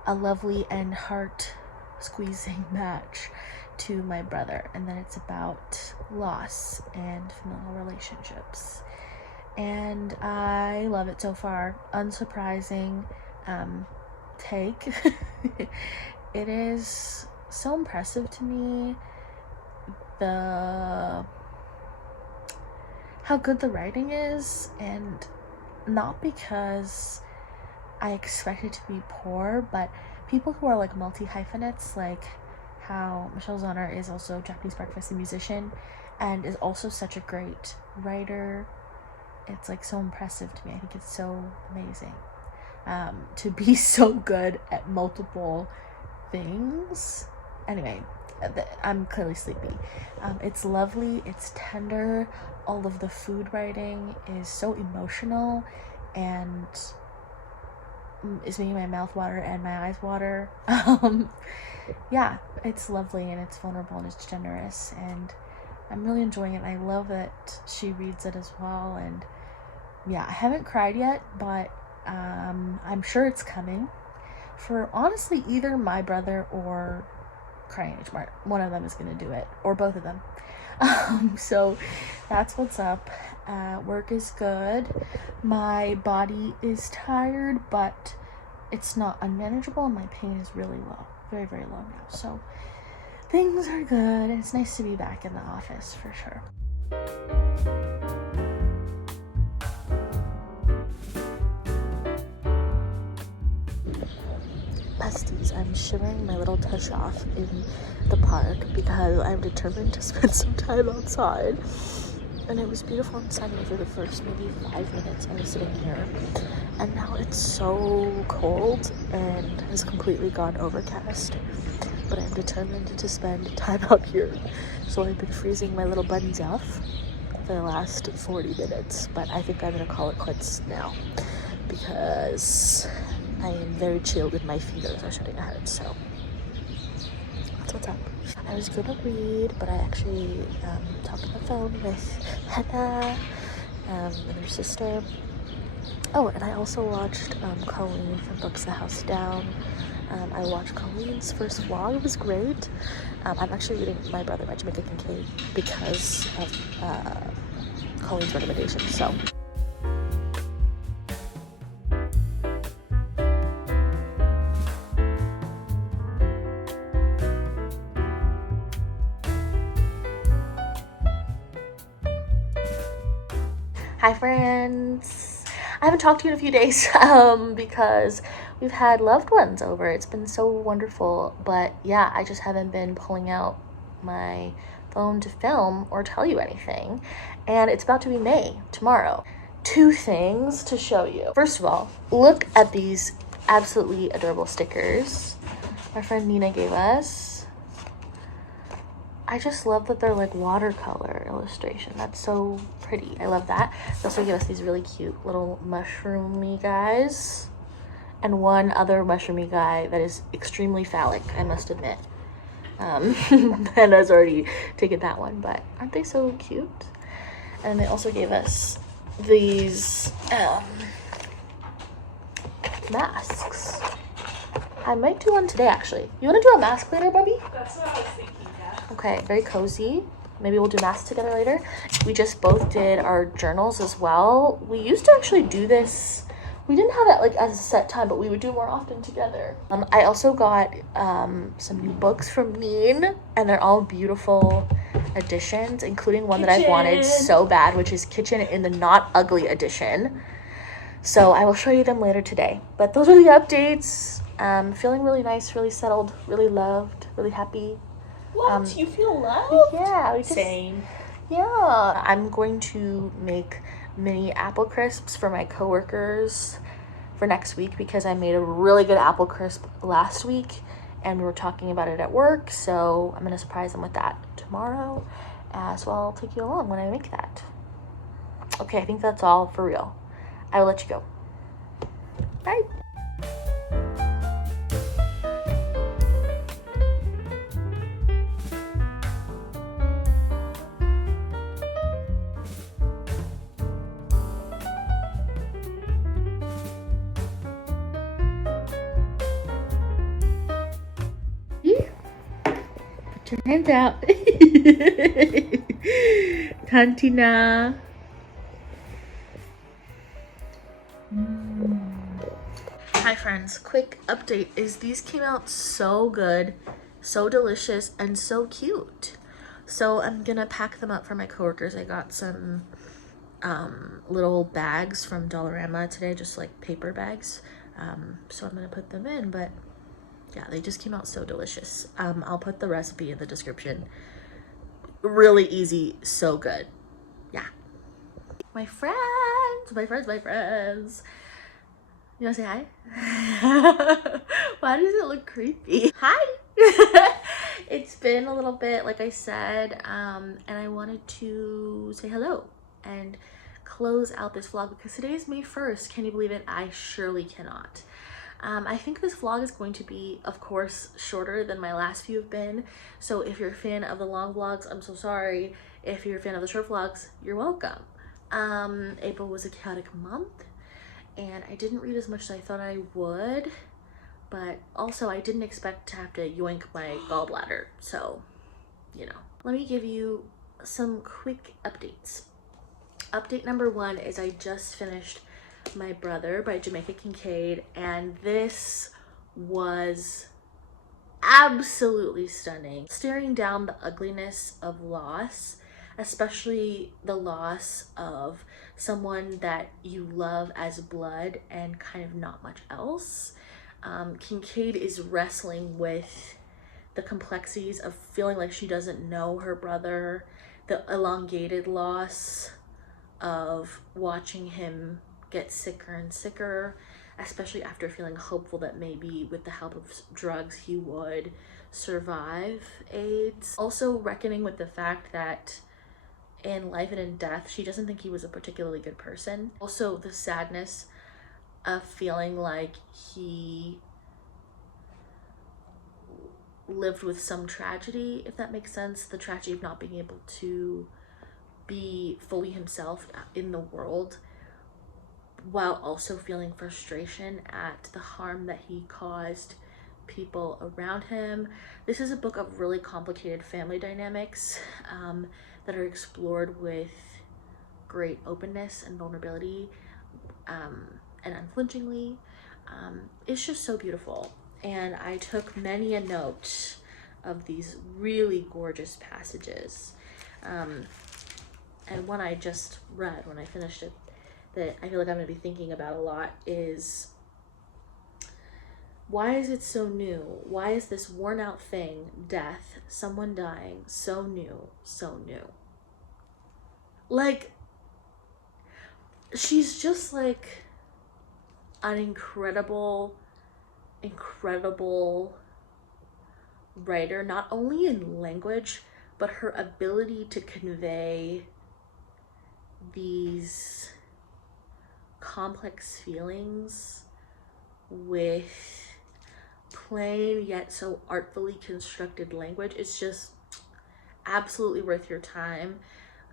a lovely and heart-squeezing match to My Brother, and then it's about loss and familial relationships, and I love it so far. Unsurprising take. It is so impressive to me, how good the writing is, and not because I expect it to be poor, but people who are like multi-hyphenates, like how Michelle Zauner is also Japanese breakfast and musician and is also such a great writer. It's like so impressive to me. I think it's so amazing to be so good at multiple things. Anyway, I'm clearly sleepy. It's lovely, it's tender, all of the food writing is so emotional and is making my mouth water and my eyes water. Yeah, it's lovely and it's vulnerable and it's generous, and I'm really enjoying it. I love that she reads it as well, and yeah, I haven't cried yet, but I'm sure it's coming for honestly either My Brother or Crying Hmart. One of them is going to do it, or both of them. So that's what's up. Work is good. My body is tired, but it's not unmanageable, and my pain is really low. Very, very low now. So things are good. It's nice to be back in the office for sure. Besties, I'm shivering my little tush off in the park because I'm determined to spend some time outside, and it was beautiful and sunny for the first maybe 5 minutes I was sitting here, and now it's so cold and has completely gone overcast, but I'm determined to spend time out here. So I've been freezing my little buttons off for the last 40 minutes, but I think I'm gonna call it quits now because I am very chilled and my feet are starting to hurt, so that's what's up. I was gonna read, but I actually talked on the phone with Henna and her sister. Oh, and I also watched Colleen from Books The House Down. I watched Colleen's first vlog. It was great. I'm actually reading My Brother by Jamaica Kincaid because of Colleen's recommendation, so. Hi friends! I haven't talked to you in a few days because we've had loved ones over. It's been so wonderful, but yeah, I just haven't been pulling out my phone to film or tell you anything, and it's about to be May tomorrow. 2 things to show you. First of all, look at these absolutely adorable stickers my friend Nina gave us. I just love that they're like watercolor illustration. That's so pretty. I love that. They also give us these really cute little mushroomy guys and one other mushroomy guy that is extremely phallic, I must admit. Hannah's already taken that one, but aren't they so cute? And they also gave us these masks. I might do one today, actually. You want to do a mask later, Bubby? That's what I was thinking, yeah. Okay, very cozy. Maybe we'll do masks together later. We just both did our journals as well. We used to actually do this. We didn't have it like as a set time, but we would do more often together. I also got some new books from Neen, and they're all beautiful editions, including one that I've wanted so bad, which is Kitchen in the Not Ugly edition. So I will show you them later today. But those are the updates. Feeling really nice, really settled, really loved, really happy. What? You feel loved? Yeah. Same. Yeah. I'm going to make mini apple crisps for my coworkers for next week because I made a really good apple crisp last week and we were talking about it at work. So I'm going to surprise them with that tomorrow. So I'll take you along when I make that. Okay, I think that's all for real. I will let you go. Bye. Put your hands out. Tantina. Hi friends, quick update is these came out so good, so delicious, and so cute. So I'm gonna pack them up for my coworkers. I got some little bags from Dollarama today, just like paper bags. So I'm gonna put them in, but yeah, they just came out so delicious. I'll put the recipe in the description. Really easy, so good. Yeah. My friends. You wanna say hi? Why does it look creepy? Hi! It's been a little bit, like I said, and I wanted to say hello and close out this vlog because today is May 1st. Can you believe it? I surely cannot. I think this vlog is going to be, of course, shorter than my last few have been. So if you're a fan of the long vlogs, I'm so sorry. If you're a fan of the short vlogs, you're welcome. April was a chaotic month and I didn't read as much as I thought I would, but also I didn't expect to have to yoink my gallbladder. So, you know, let me give you some quick updates. Update number 1 is I just finished My Brother by Jamaica Kincaid, and this was absolutely stunning. Staring down the ugliness of loss, especially the loss of someone that you love as blood and kind of not much else. Kincaid is wrestling with the complexities of feeling like she doesn't know her brother, the elongated loss of watching him get sicker and sicker, especially after feeling hopeful that maybe with the help of drugs he would survive AIDS. Also reckoning with the fact that in life and in death, she doesn't think he was a particularly good person. Also the sadness of feeling like he lived with some tragedy, if that makes sense. The tragedy of not being able to be fully himself in the world, while also feeling frustration at the harm that he caused people around him. This is a book of really complicated family dynamics that are explored with great openness and vulnerability and unflinchingly. It's just so beautiful, and I took many a note of these really gorgeous passages. And one I just read when I finished it that I feel like I'm going to be thinking about a lot is, why is it so new? Why is this worn out thing, death, someone dying, so new, so new? Like, she's just like an incredible writer, not only in language, but her ability to convey these complex feelings with plain yet so artfully constructed language. It's just absolutely worth your time.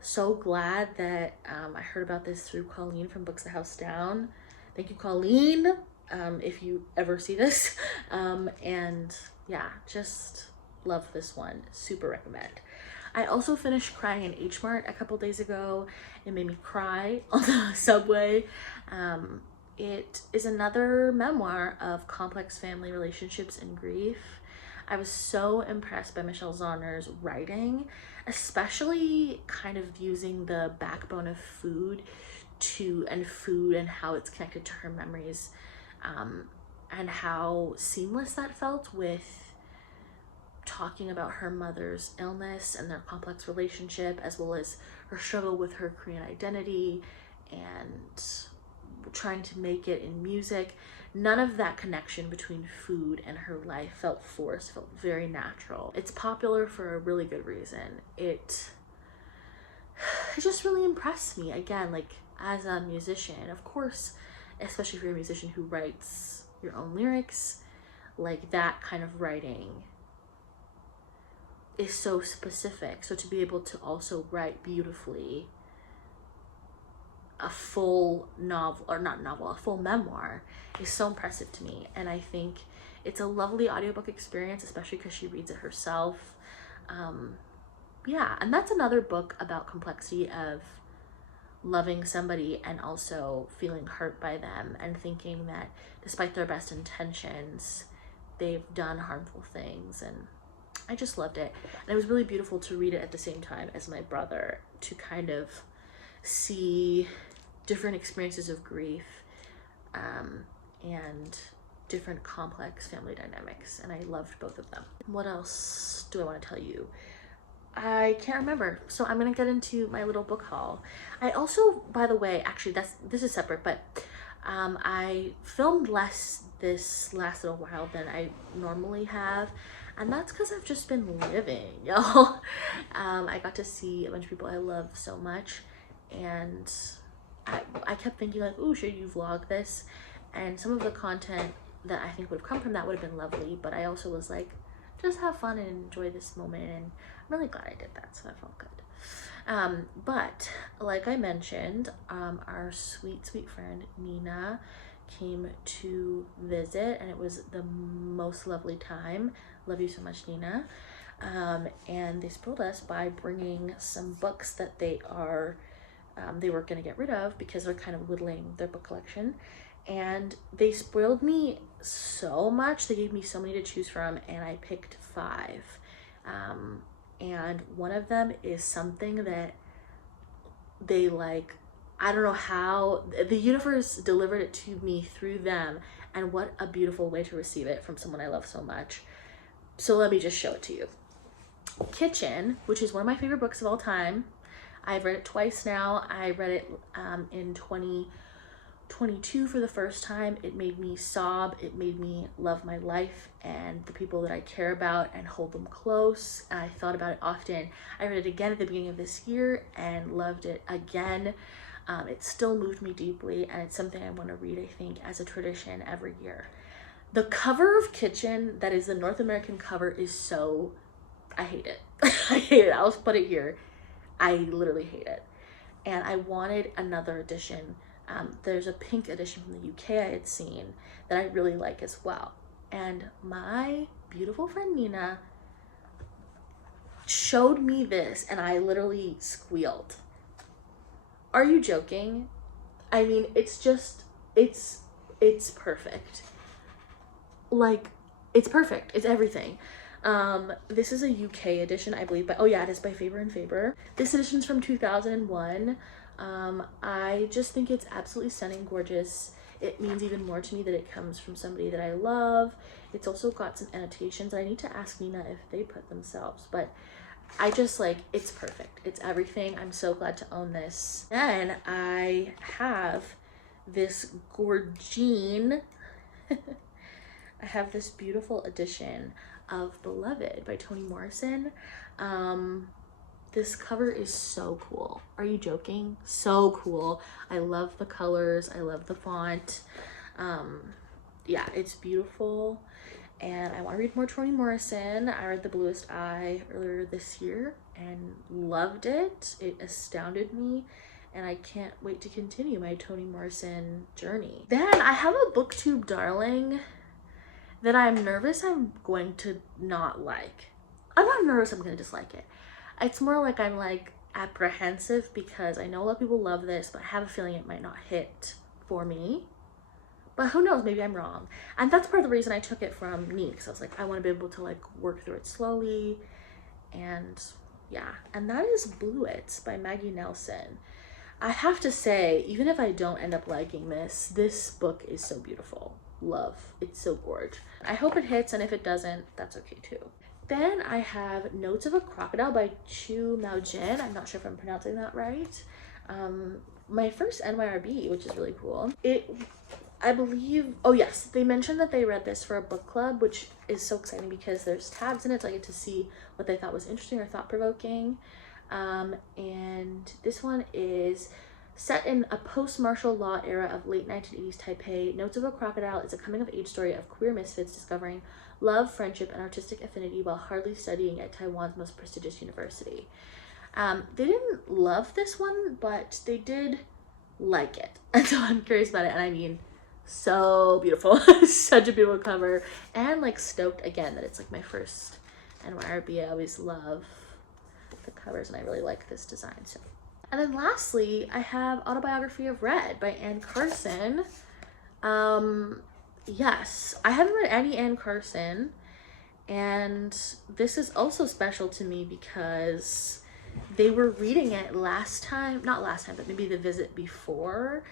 So glad that I heard about this through Colleen from Books the House Down. Thank you, Colleen. if you ever see this. And yeah, just love this one. Super recommend. I also finished Crying in Hmart a couple days ago. It made me cry on the subway. It is another memoir of complex family relationships and grief. I was so impressed by Michelle Zauner's writing, especially kind of using the backbone of food and how it's connected to her memories, and how seamless that felt with talking about her mother's illness and their complex relationship, as well as her struggle with her Korean identity and trying to make it in music. None of that connection between food and her life felt forced, felt very natural. It's popular for a really good reason. It just really impressed me. Again, like, as a musician, of course, especially if you're a musician who writes your own lyrics, like, that kind of writing is so specific. So to be able to also write beautifully a full novel, or not novel, a full memoir, is so impressive to me. And I think it's a lovely audiobook experience, especially because she reads it herself. Yeah, and that's another book about complexity of loving somebody and also feeling hurt by them and thinking that despite their best intentions, they've done harmful things. And I just loved it. And it was really beautiful to read it at the same time as my brother, to kind of see different experiences of grief, and different complex family dynamics. And I loved both of them. What else do I want to tell you? I can't remember, so I'm gonna get into my little book haul. I also, by the way, actually this is separate, but I filmed less this last little while than I normally have, and that's because I've just been living, y'all. I got to see a bunch of people I love so much, and I kept thinking like, oh, should you vlog this? And some of the content that I think would have come from that would have been lovely, but I also was like, just have fun and enjoy this moment, and I'm really glad I did that, so that felt good. But like I mentioned, our sweet friend Nina came to visit, and it was the most lovely time. Love you so much, Nina. And they spoiled us by bringing some books that they were going to get rid of because they're kind of whittling their book collection. And they spoiled me so much. They gave me so many to choose from, and I picked 5. And one of them is something that they, like, I don't know how the universe delivered it to me through them, and what a beautiful way to receive it from someone I love so much. So let me just show it to you. Kitchen, which is one of my favorite books of all time. I've read it twice now. I read it in 2022 for the first time. It made me sob. It made me love my life and the people that I care about and hold them close. And I thought about it often. I read it again at the beginning of this year and loved it again. It still moved me deeply, and it's something I want to read, I think, as a tradition every year. The cover of Kitchen, that is the North American cover, is so, I hate it. I hate it. I'll just put it here. I literally hate it. And I wanted another edition. There's a pink edition from the UK I had seen that I really like as well. And my beautiful friend Nina showed me this, and I literally squealed. Are you joking? I mean, it's just, it's perfect. Like, it's perfect. It's everything. This is a UK edition, I believe, but oh yeah, it is by Faber and Faber. This edition's from 2001. I just think it's absolutely stunning, gorgeous. It means even more to me that it comes from somebody that I love. It's also got some annotations. I need to ask Nina if they put themselves, but I just, like, it's perfect. It's everything. I'm so glad to own this. Then I have this gorgine. I have this beautiful edition of Beloved by Toni Morrison. This cover is so cool. Are you joking? So cool. I love the colors. I love the font. Yeah, it's beautiful. And I want to read more Toni Morrison. I read The Bluest Eye earlier this year and loved it. It astounded me. and I can't wait to continue my Toni Morrison journey. Then I have a booktube darling that I'm nervous I'm going to not like. I'm not nervous I'm gonna dislike it. It's more like I'm like apprehensive because I know a lot of people love this, but I have a feeling it might not hit for me. But who knows, maybe I'm wrong. And that's part of the reason I took it from Neen, because I was like, I want to be able to like work through it slowly. And yeah, and that is Bluets by Maggie Nelson. I have to say, even if I don't end up liking this book is so beautiful. Love, it's so gorgeous. I hope it hits, and if it doesn't, that's okay too. Then I have Notes of a Crocodile by Chu Mao Jin. I'm not sure if I'm pronouncing that right. My first NYRB, which is really cool. I believe, oh yes, they mentioned that they read this for a book club, which is so exciting because there's tabs in it, so I get to see what they thought was interesting or thought-provoking. And this one is set in a post-martial law era of late 1980s Taipei. Notes of a Crocodile is a coming-of-age story of queer misfits discovering love, friendship, and artistic affinity while hardly studying at Taiwan's most prestigious university. They didn't love this one, but they did like it, and so I'm curious about it. And I mean, so beautiful. Such a beautiful cover, and like stoked again that it's like my first NYRB. I always love the covers, and I really like this design. So, and then lastly, I have Autobiography of Red by Anne Carson. Yes, I haven't read any Anne Carson, and this is also special to me because they were reading it not last time, but maybe the visit before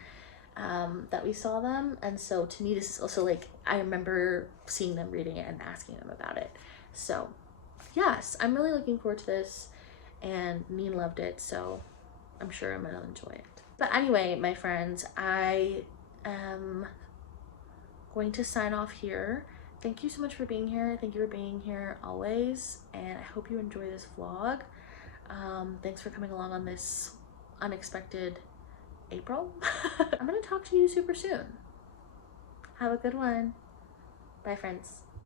that we saw them. And so to me, this is also like, I remember seeing them reading it and asking them about it. So yes, I'm really looking forward to this, and Neen loved it, so I'm sure I'm gonna enjoy it. But anyway, my friends, I am going to sign off here. Thank you so much for being here. Thank you for being here always, and I hope you enjoy this vlog. Thanks for coming along on this unexpected April. I'm gonna talk to you super soon. Have a good one. Bye, friends.